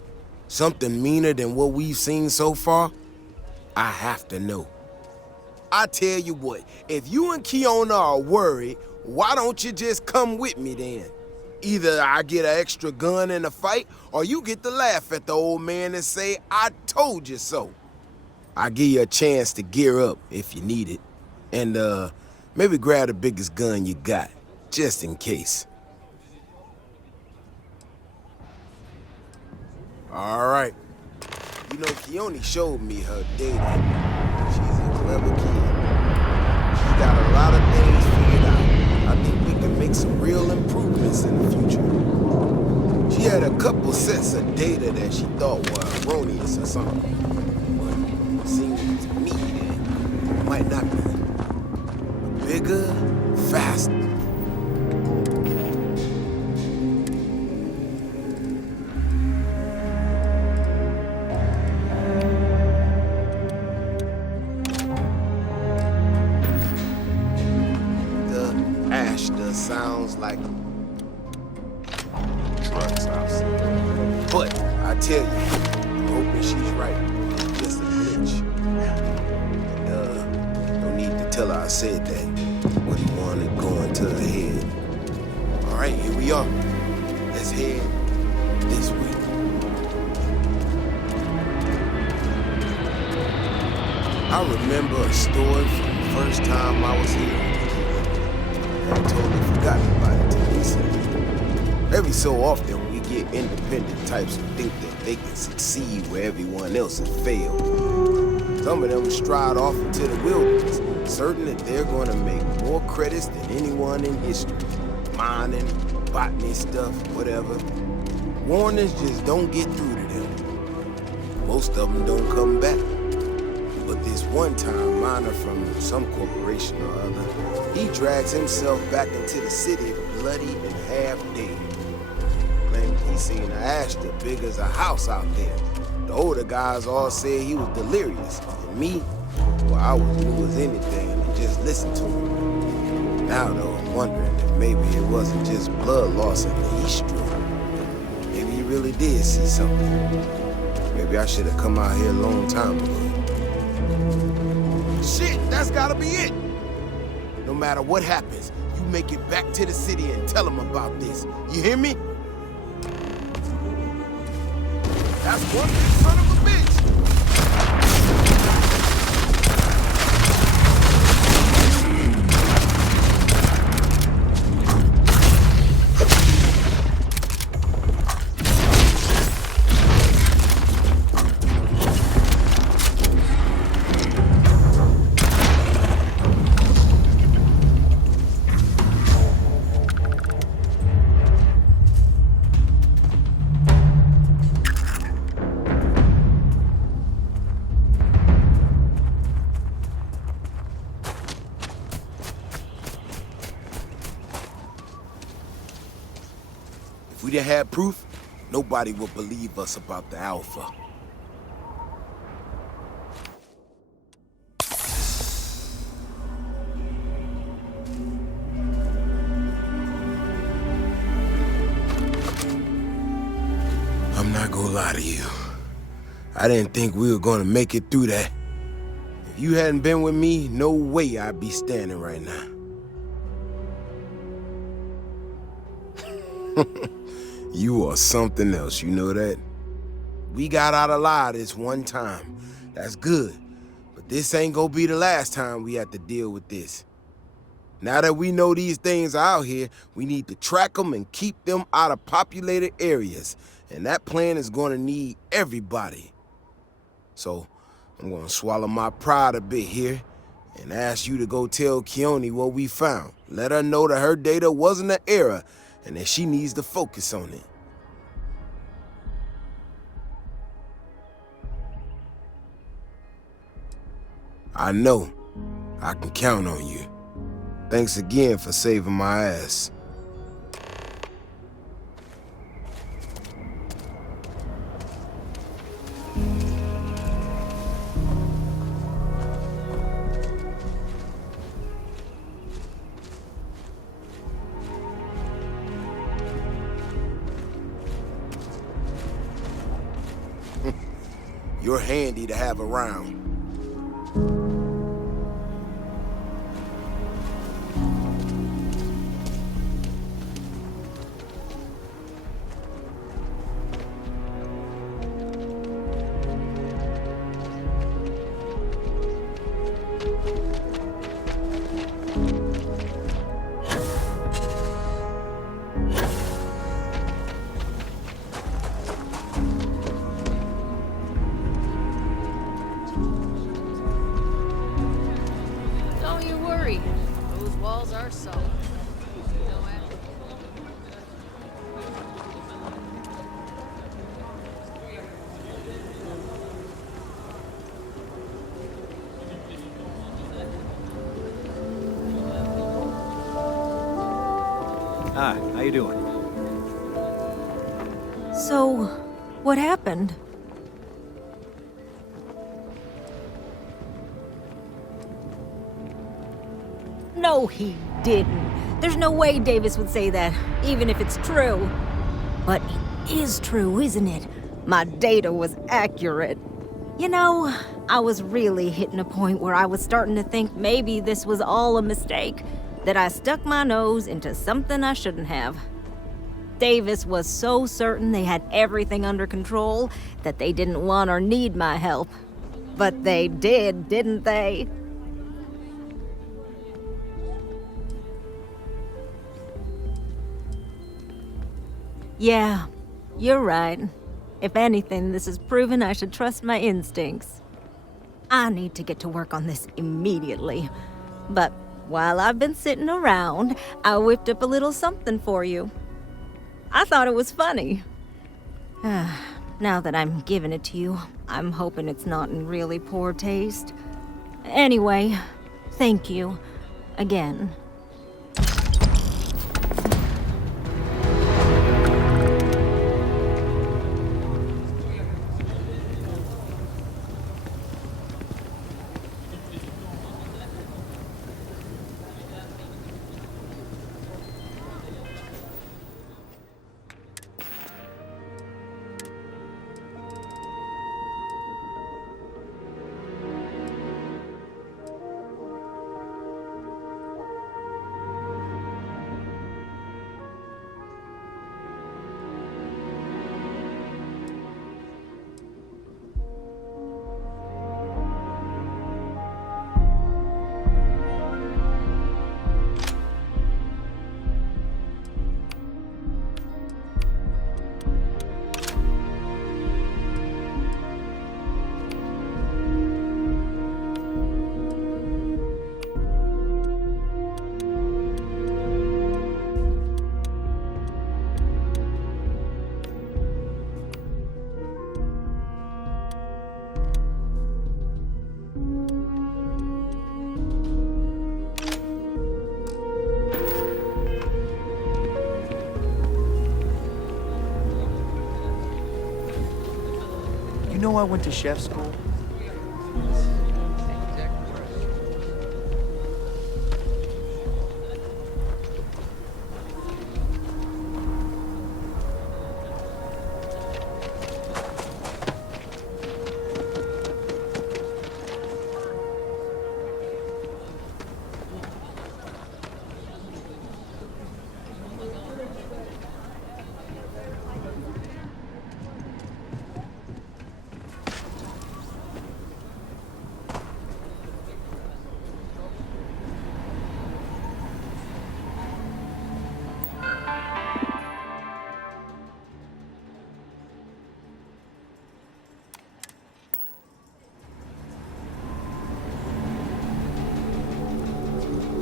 something meaner than what we've seen so far, I have to know. I tell you what, if you and Kiona are worried, why don't you just come with me then? Either I get an extra gun in the fight, or you get to laugh at the old man and say, I told you so. I'll give you a chance to gear up if you need it. And maybe grab the biggest gun you got. Just in case. All right. You know, Keone showed me her data. She's a clever kid. She's got a lot of things figured out. I think we can make some real improvements in the future. She had a couple sets of data that she thought were erroneous or something. But it seems to me that it might not be. Bigger, faster. just sounds like... Trucks, I've seen. But, I tell you, I'm hoping she's right. It's just a glitch. And, no need to tell her I said that. What he wanted going to her head. Alright, here we are. Let's head this way. I remember a story from the first time I was here. I totally forgotten about it till recently. Every so often, we get independent types who think that they can succeed where everyone else has failed. Some of them stride off into the wilderness, certain that they're going to make more credits than anyone in history. Mining, botany stuff, whatever. Warnings just don't get through to them. Most of them don't come back. But this one-time miner from some corporation or other, he drags himself back into the city bloody and half dead. Claimed he seen an Ashta big as a house out there. The older guys all said he was delirious. And me, well, I was new as anything and just listened to him. Now, though, I'm wondering if maybe it wasn't just blood loss in the heat stroke. Maybe he really did see something. Maybe I should have come out here a long time ago. Shit, that's gotta be it. No matter what happens, you make it back to the city and tell them about this. You hear me? That's one big son of a bitch. If we didn't have proof, nobody would believe us about the Alpha. I'm not gonna lie to you. I didn't think we were gonna make it through that. If you hadn't been with me, no way I'd be standing right now. You are something else, you know that? We got out alive this one time. That's good. But this ain't gonna be the last time we have to deal with this. Now that we know these things are out here, we need to track them and keep them out of populated areas. And that plan is gonna need everybody. So, I'm gonna swallow my pride a bit here and ask you to go tell Keone what we found. Let her know that her data wasn't an error and that she needs to focus on it. I know. I can count on you. Thanks again for saving my ass. You're handy to have around. Don't you worry. Those walls are solid. Hi, how you doing? So, what happened? No, he didn't. There's no way Davis would say that, even if it's true. But it is true, isn't it? My data was accurate. You know, I was really hitting a point where I was starting to think maybe this was all a mistake, that I stuck my nose into something I shouldn't have. Davis was so certain they had everything under control that they didn't want or need my help. But they did, didn't they? Yeah, you're right. If anything, this has proven I should trust my instincts. I need to get to work on this immediately. But while I've been sitting around, I whipped up a little something for you. I thought it was funny. Now that I'm giving it to you, I'm hoping it's not in really poor taste. Anyway, thank you. Again. You know I went to chef school?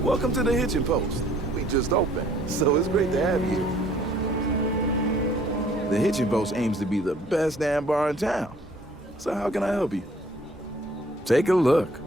Welcome to the Hitching Post. We just opened, so it's great to have you. The Hitching Post aims to be the best damn bar in town. So how can I help you? Take a look.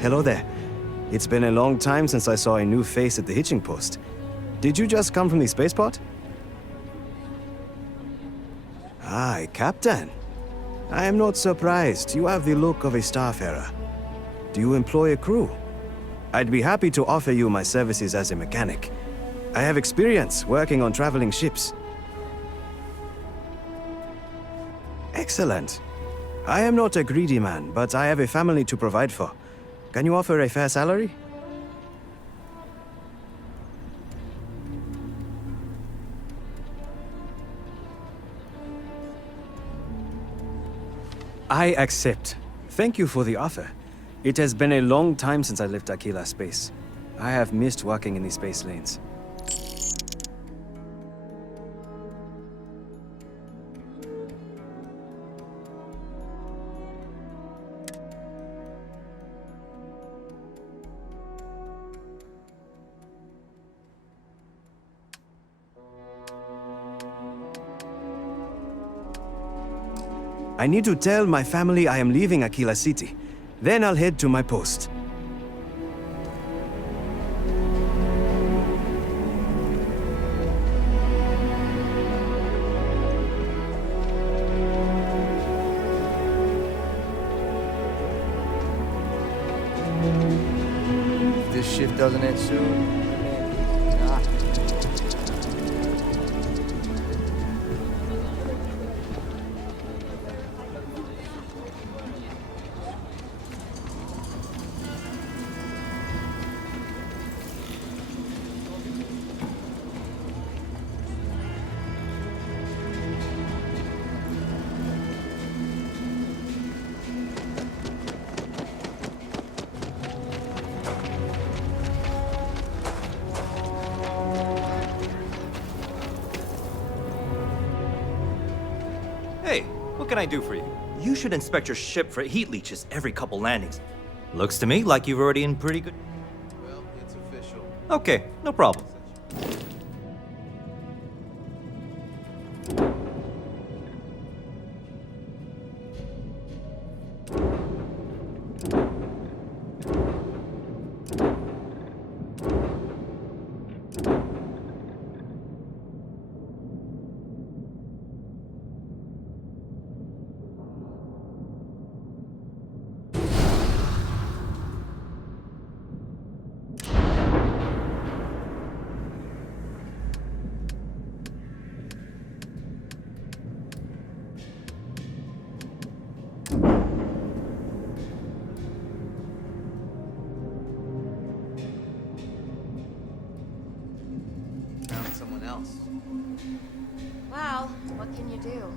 Hello there. It's been a long time since I saw a new face at the hitching post. Did you just come from the spaceport? Aye, Captain. I am not surprised. You have the look of a starfarer. Do you employ a crew? I'd be happy to offer you my services as a mechanic. I have experience working on traveling ships. Excellent. I am not a greedy man, but I have a family to provide for. Can you offer a fair salary? I accept. Thank you for the offer. It has been a long time since I left Aquila space. I have missed working in the space lanes. I need to tell my family I am leaving Aquila City. Then I'll head to my post. If this shift doesn't end soon, nah. Hey, what can I do for you? You should inspect your ship for heat leeches every couple landings. Looks to me like you've already in pretty good... Well, it's official. Okay, no problem. Found someone else. Well, what can you do?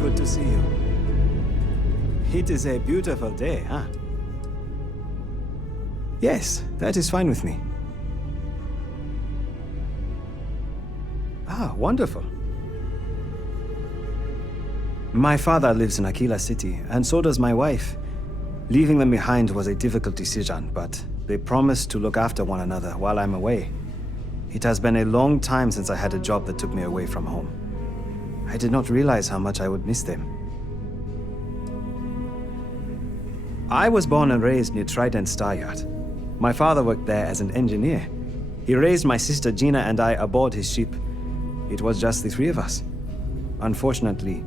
Good to see you. It is a beautiful day, huh? Yes, that is fine with me. Ah, wonderful. My father lives in Aquila City, and so does my wife. Leaving them behind was a difficult decision, but they promised to look after one another while I'm away. It has been a long time since I had a job that took me away from home. I did not realize how much I would miss them. I was born and raised near Trident Star Yard. My father worked there as an engineer. He raised my sister Gina and I aboard his ship. It was just the three of us. Unfortunately,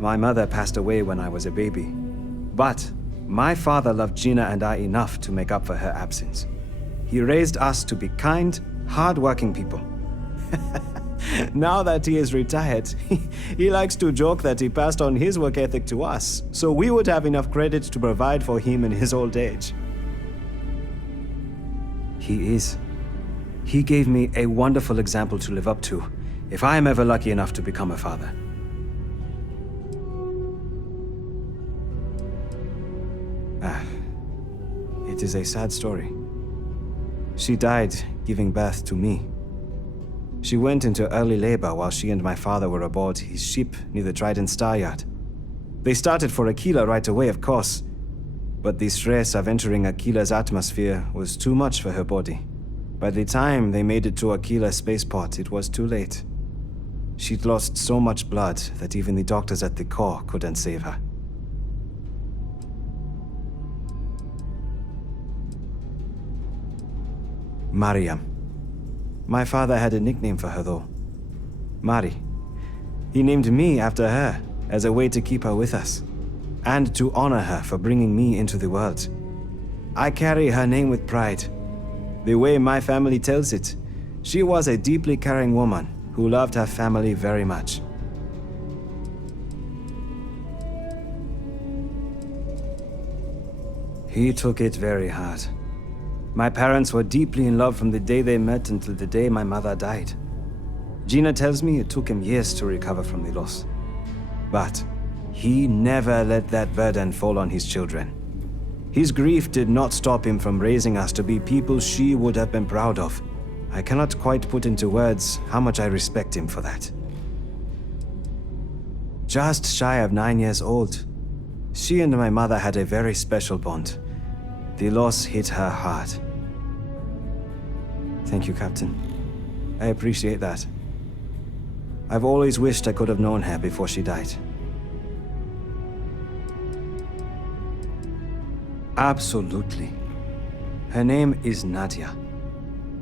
my mother passed away when I was a baby. But my father loved Gina and I enough to make up for her absence. He raised us to be kind, hard-working people. Now that he is retired, he likes to joke that he passed on his work ethic to us, so we would have enough credit to provide for him in his old age. He is. He gave me a wonderful example to live up to, if I am ever lucky enough to become a father. It is a sad story. She died giving birth to me. She went into early labor while she and my father were aboard his ship near the Trident Star Yard. They started for Aquila right away, of course, but the stress of entering Aquila's atmosphere was too much for her body. By the time they made it to Aquila spaceport, it was too late. She'd lost so much blood that even the doctors at the core couldn't save her. Mariam. My father had a nickname for her, though. Mari. He named me after her, as a way to keep her with us, and to honor her for bringing me into the world. I carry her name with pride. The way my family tells it, she was a deeply caring woman who loved her family very much. He took it very hard. My parents were deeply in love from the day they met until the day my mother died. Gina tells me it took him years to recover from the loss. But he never let that burden fall on his children. His grief did not stop him from raising us to be people she would have been proud of. I cannot quite put into words how much I respect him for that. Just shy of 9 years old, she and my mother had a very special bond. The loss hit her hard. Thank you, Captain. I appreciate that. I've always wished I could have known her before she died. Absolutely. Her name is Nadia.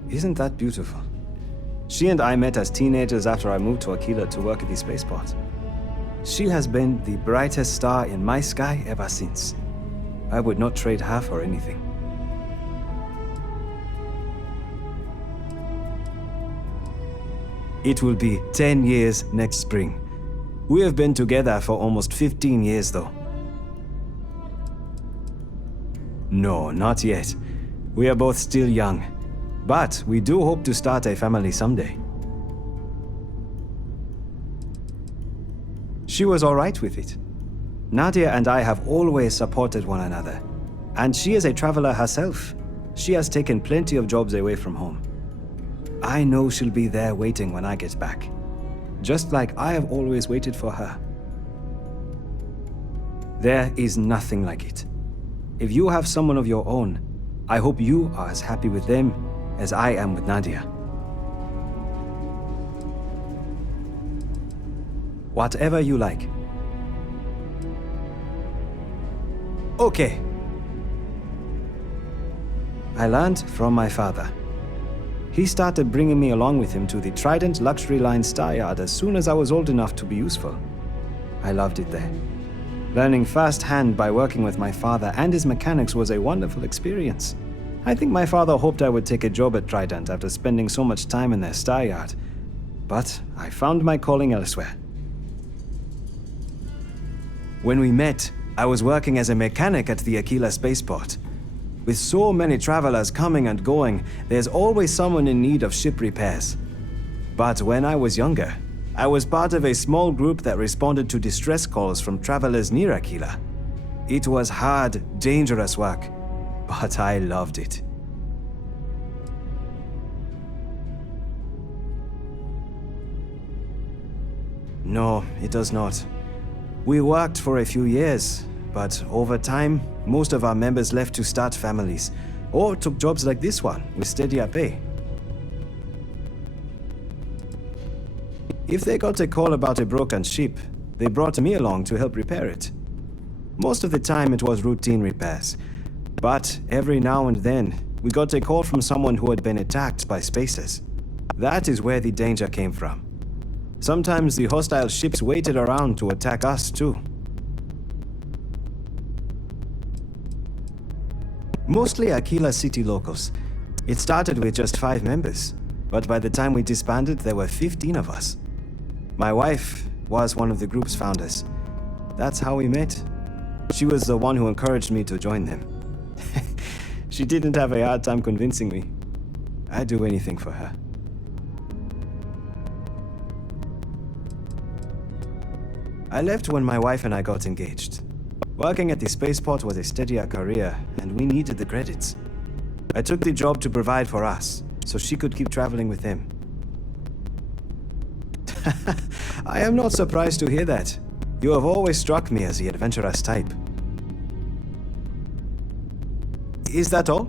Isn't that beautiful? She and I met as teenagers after I moved to Aquila to work at the spaceport. She has been the brightest star in my sky ever since. I would not trade her for anything. It will be 10 years next spring. We have been together for almost 15 years, though. No, not yet. We are both still young. But we do hope to start a family someday. She was all right with it. Nadia and I have always supported one another. And she is a traveler herself. She has taken plenty of jobs away from home. I know she'll be there waiting when I get back. Just like I have always waited for her. There is nothing like it. If you have someone of your own, I hope you are as happy with them as I am with Nadia. Whatever you like. Okay. I learned from my father. He started bringing me along with him to the Trident Luxury Line Star Yard as soon as I was old enough to be useful. I loved it there. Learning firsthand by working with my father and his mechanics was a wonderful experience. I think my father hoped I would take a job at Trident after spending so much time in their Star Yard. But I found my calling elsewhere. When we met, I was working as a mechanic at the Aquila spaceport. With so many travelers coming and going, there's always someone in need of ship repairs. But when I was younger, I was part of a small group that responded to distress calls from travelers near Aquila. It was hard, dangerous work, but I loved it. No, it does not. We worked for a few years, but over time, most of our members left to start families, or took jobs like this one, with steadier pay. If they got a call about a broken ship, they brought me along to help repair it. Most of the time it was routine repairs, but every now and then, we got a call from someone who had been attacked by spacers. That is where the danger came from. Sometimes the hostile ships waited around to attack us too. Mostly Aquila city locals. It started with just 5 members, but by the time we disbanded, there were 15 of us. My wife was one of the group's founders. That's how we met. She was the one who encouraged me to join them. She didn't have a hard time convincing me. I'd do anything for her. I left when my wife and I got engaged. Working at the spaceport was a steadier career, and we needed the credits. I took the job to provide for us, so she could keep traveling with them. I am not surprised to hear that. You have always struck me as the adventurous type. Is that all?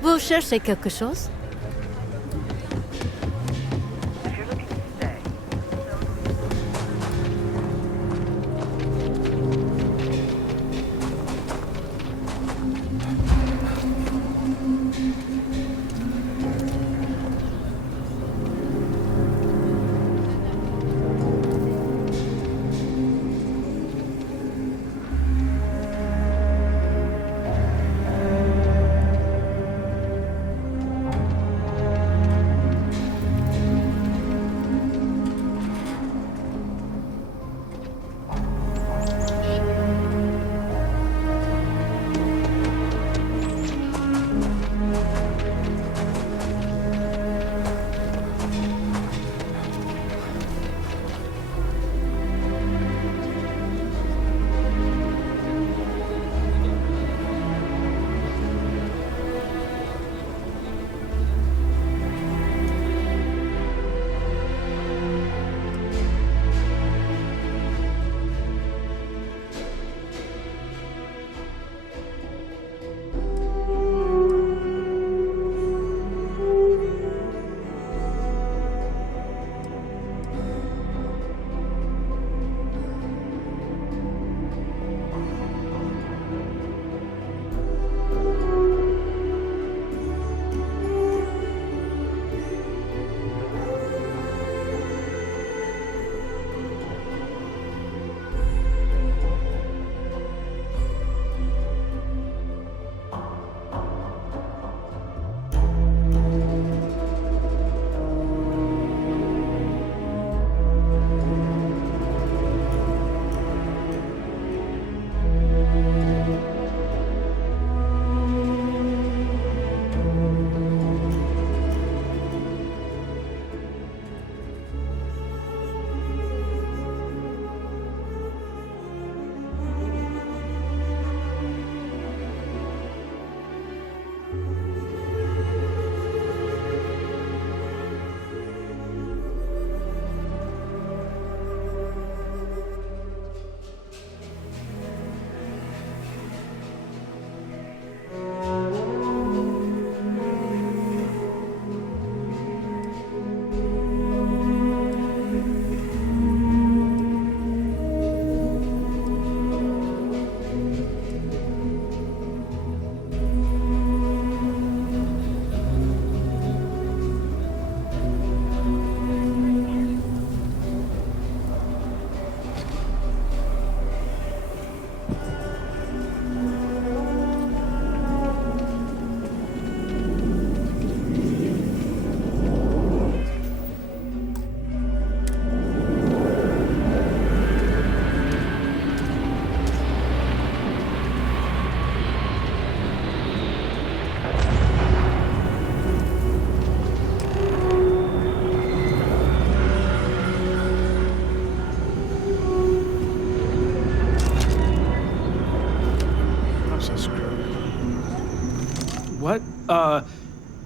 Vous cherchez quelque chose?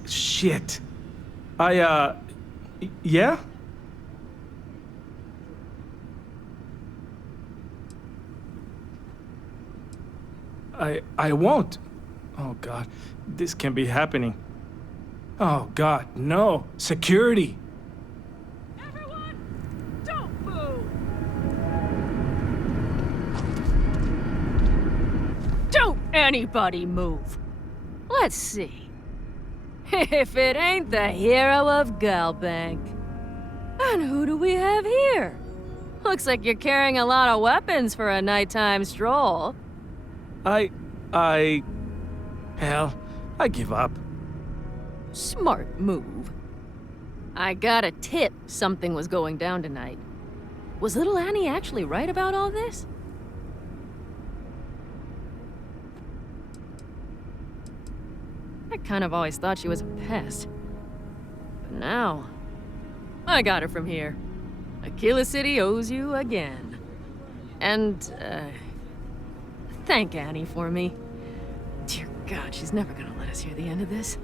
Shit. Yeah? I won't. Oh, God. This can't be happening. Oh, God, no. Security. Everyone, don't move. Don't anybody move. Let's see. If it ain't the hero of Galbank. And who do we have here? Looks like you're carrying a lot of weapons for a nighttime stroll. Hell, I give up. Smart move. I got a tip something was going down tonight. Was little Annie actually right about all this? I kind of always thought she was a pest. But now, I got her from here. Aquila City owes you again. And, thank Annie for me. Dear God, she's never gonna let us hear the end of this.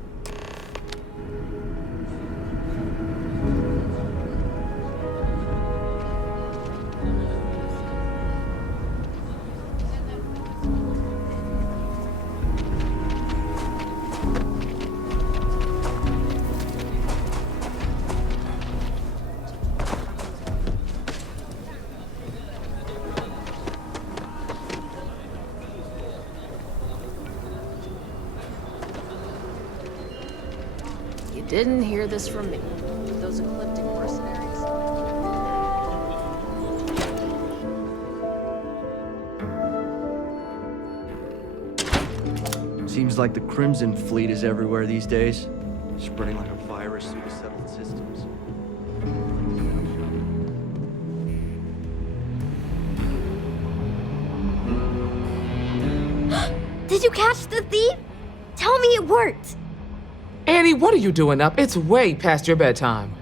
Didn't hear this from me. Those ecliptic mercenaries. Seems like the Crimson Fleet is everywhere these days, spreading like a virus through the settled systems. Did you catch the thief? Tell me it worked. Annie, what are you doing up? It's way past your bedtime.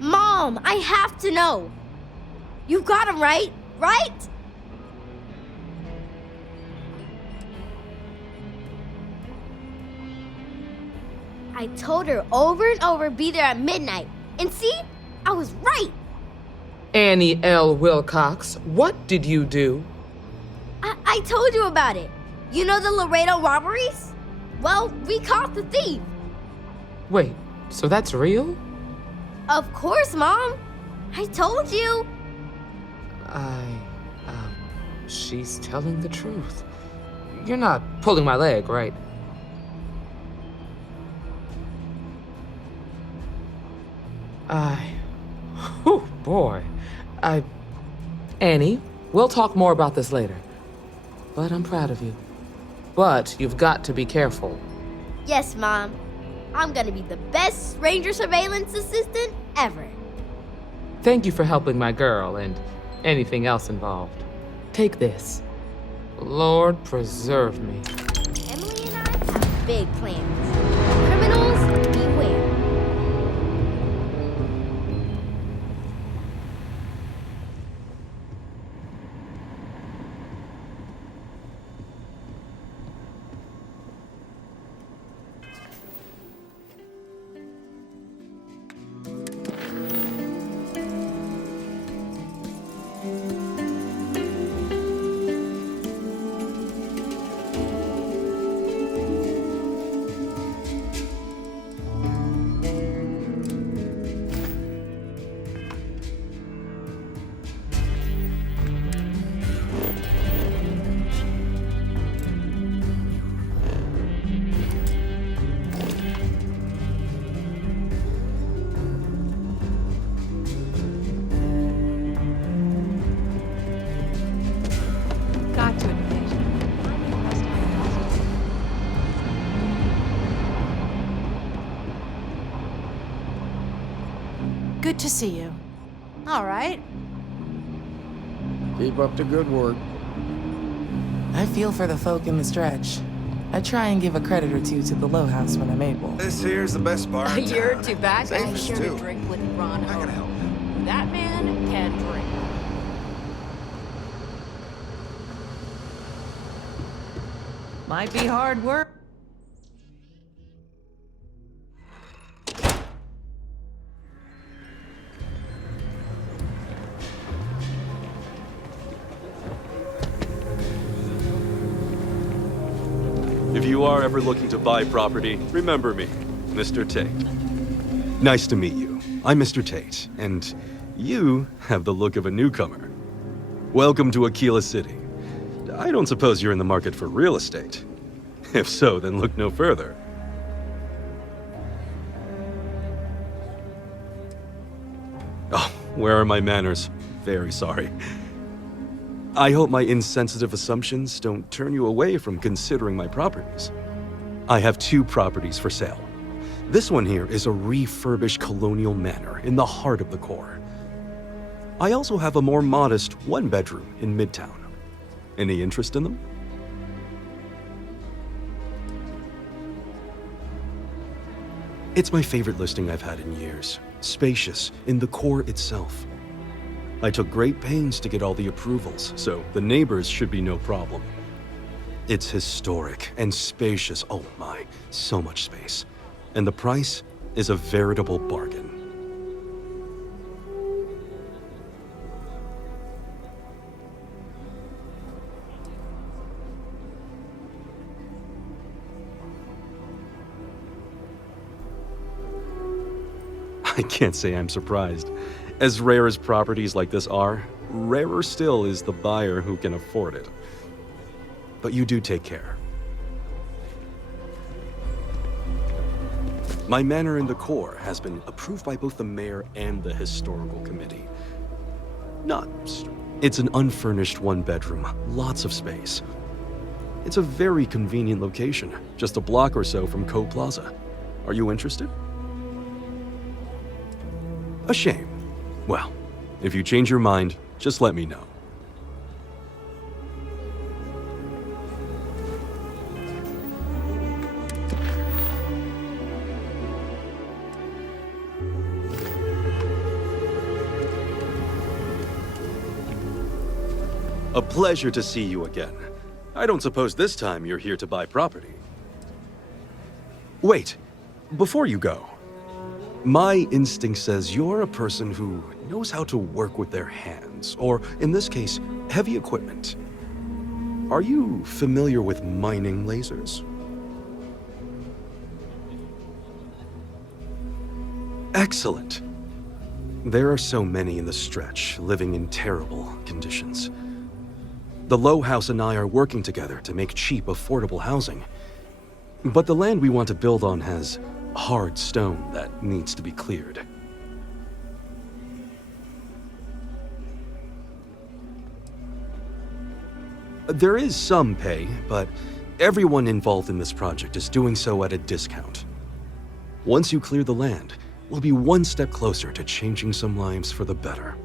Mom, I have to know. You got him right? Right? I told her over and over be there at midnight. And see? I was right. Annie L. Wilcox, what did you do? I told you about it. You know the Laredo robberies? Well, we caught the thief. Wait, so that's real? Of course, Mom. I told you. She's telling the truth. You're not pulling my leg, right? Oh boy. Annie, we'll talk more about this later. But I'm proud of you. But you've got to be careful. Yes, Mom. I'm gonna be the best ranger surveillance assistant ever. Thank you for helping my girl and anything else involved. Take this. Lord preserve me. Emily and I have big plans. Criminals, beware. Good to see you. All right. Keep up the good work. I feel for the folk in the stretch. I try and give a credit or two to the Low House when I'm able. This here's the best bar in You're town. too bad. I Safest, share too. a drink with Ron. Not gonna help. That man can drink. Might be hard work. you are ever looking to buy property, remember me, Mr. Tate. Nice to meet you. I'm Mr. Tate, and you have the look of a newcomer. Welcome to Aquila City. I don't suppose you're in the market for real estate. If so, then look no further. Oh, where are my manners? Very sorry. I hope my insensitive assumptions don't turn you away from considering my properties. I have 2 properties for sale. This one here is a refurbished colonial manor in the heart of the core. I also have a more modest 1-bedroom in Midtown. Any interest in them? It's my favorite listing I've had in years. Spacious in the core itself. I took great pains to get all the approvals, so the neighbors should be no problem. It's historic and spacious. Oh my, so much space. And the price is a veritable bargain. I can't say I'm surprised. As rare as properties like this are, rarer still is the buyer who can afford it. But you do take care. My manor in the core has been approved by both the mayor and the historical committee. It's an unfurnished 1-bedroom, lots of space. It's a very convenient location, just a block or so from Co Plaza. Are you interested? A shame. Well, if you change your mind, just let me know. A pleasure to see you again. I don't suppose this time you're here to buy property. Wait, before you go. My instinct says you're a person who knows how to work with their hands, or in this case, heavy equipment. Are you familiar with mining lasers? Excellent. There are so many in the stretch, living in terrible conditions. The Low House and I are working together to make cheap, affordable housing. But the land we want to build on has hard stone that needs to be cleared. There is some pay, but everyone involved in this project is doing so at a discount. Once you clear the land, we'll be one step closer to changing some lives for the better.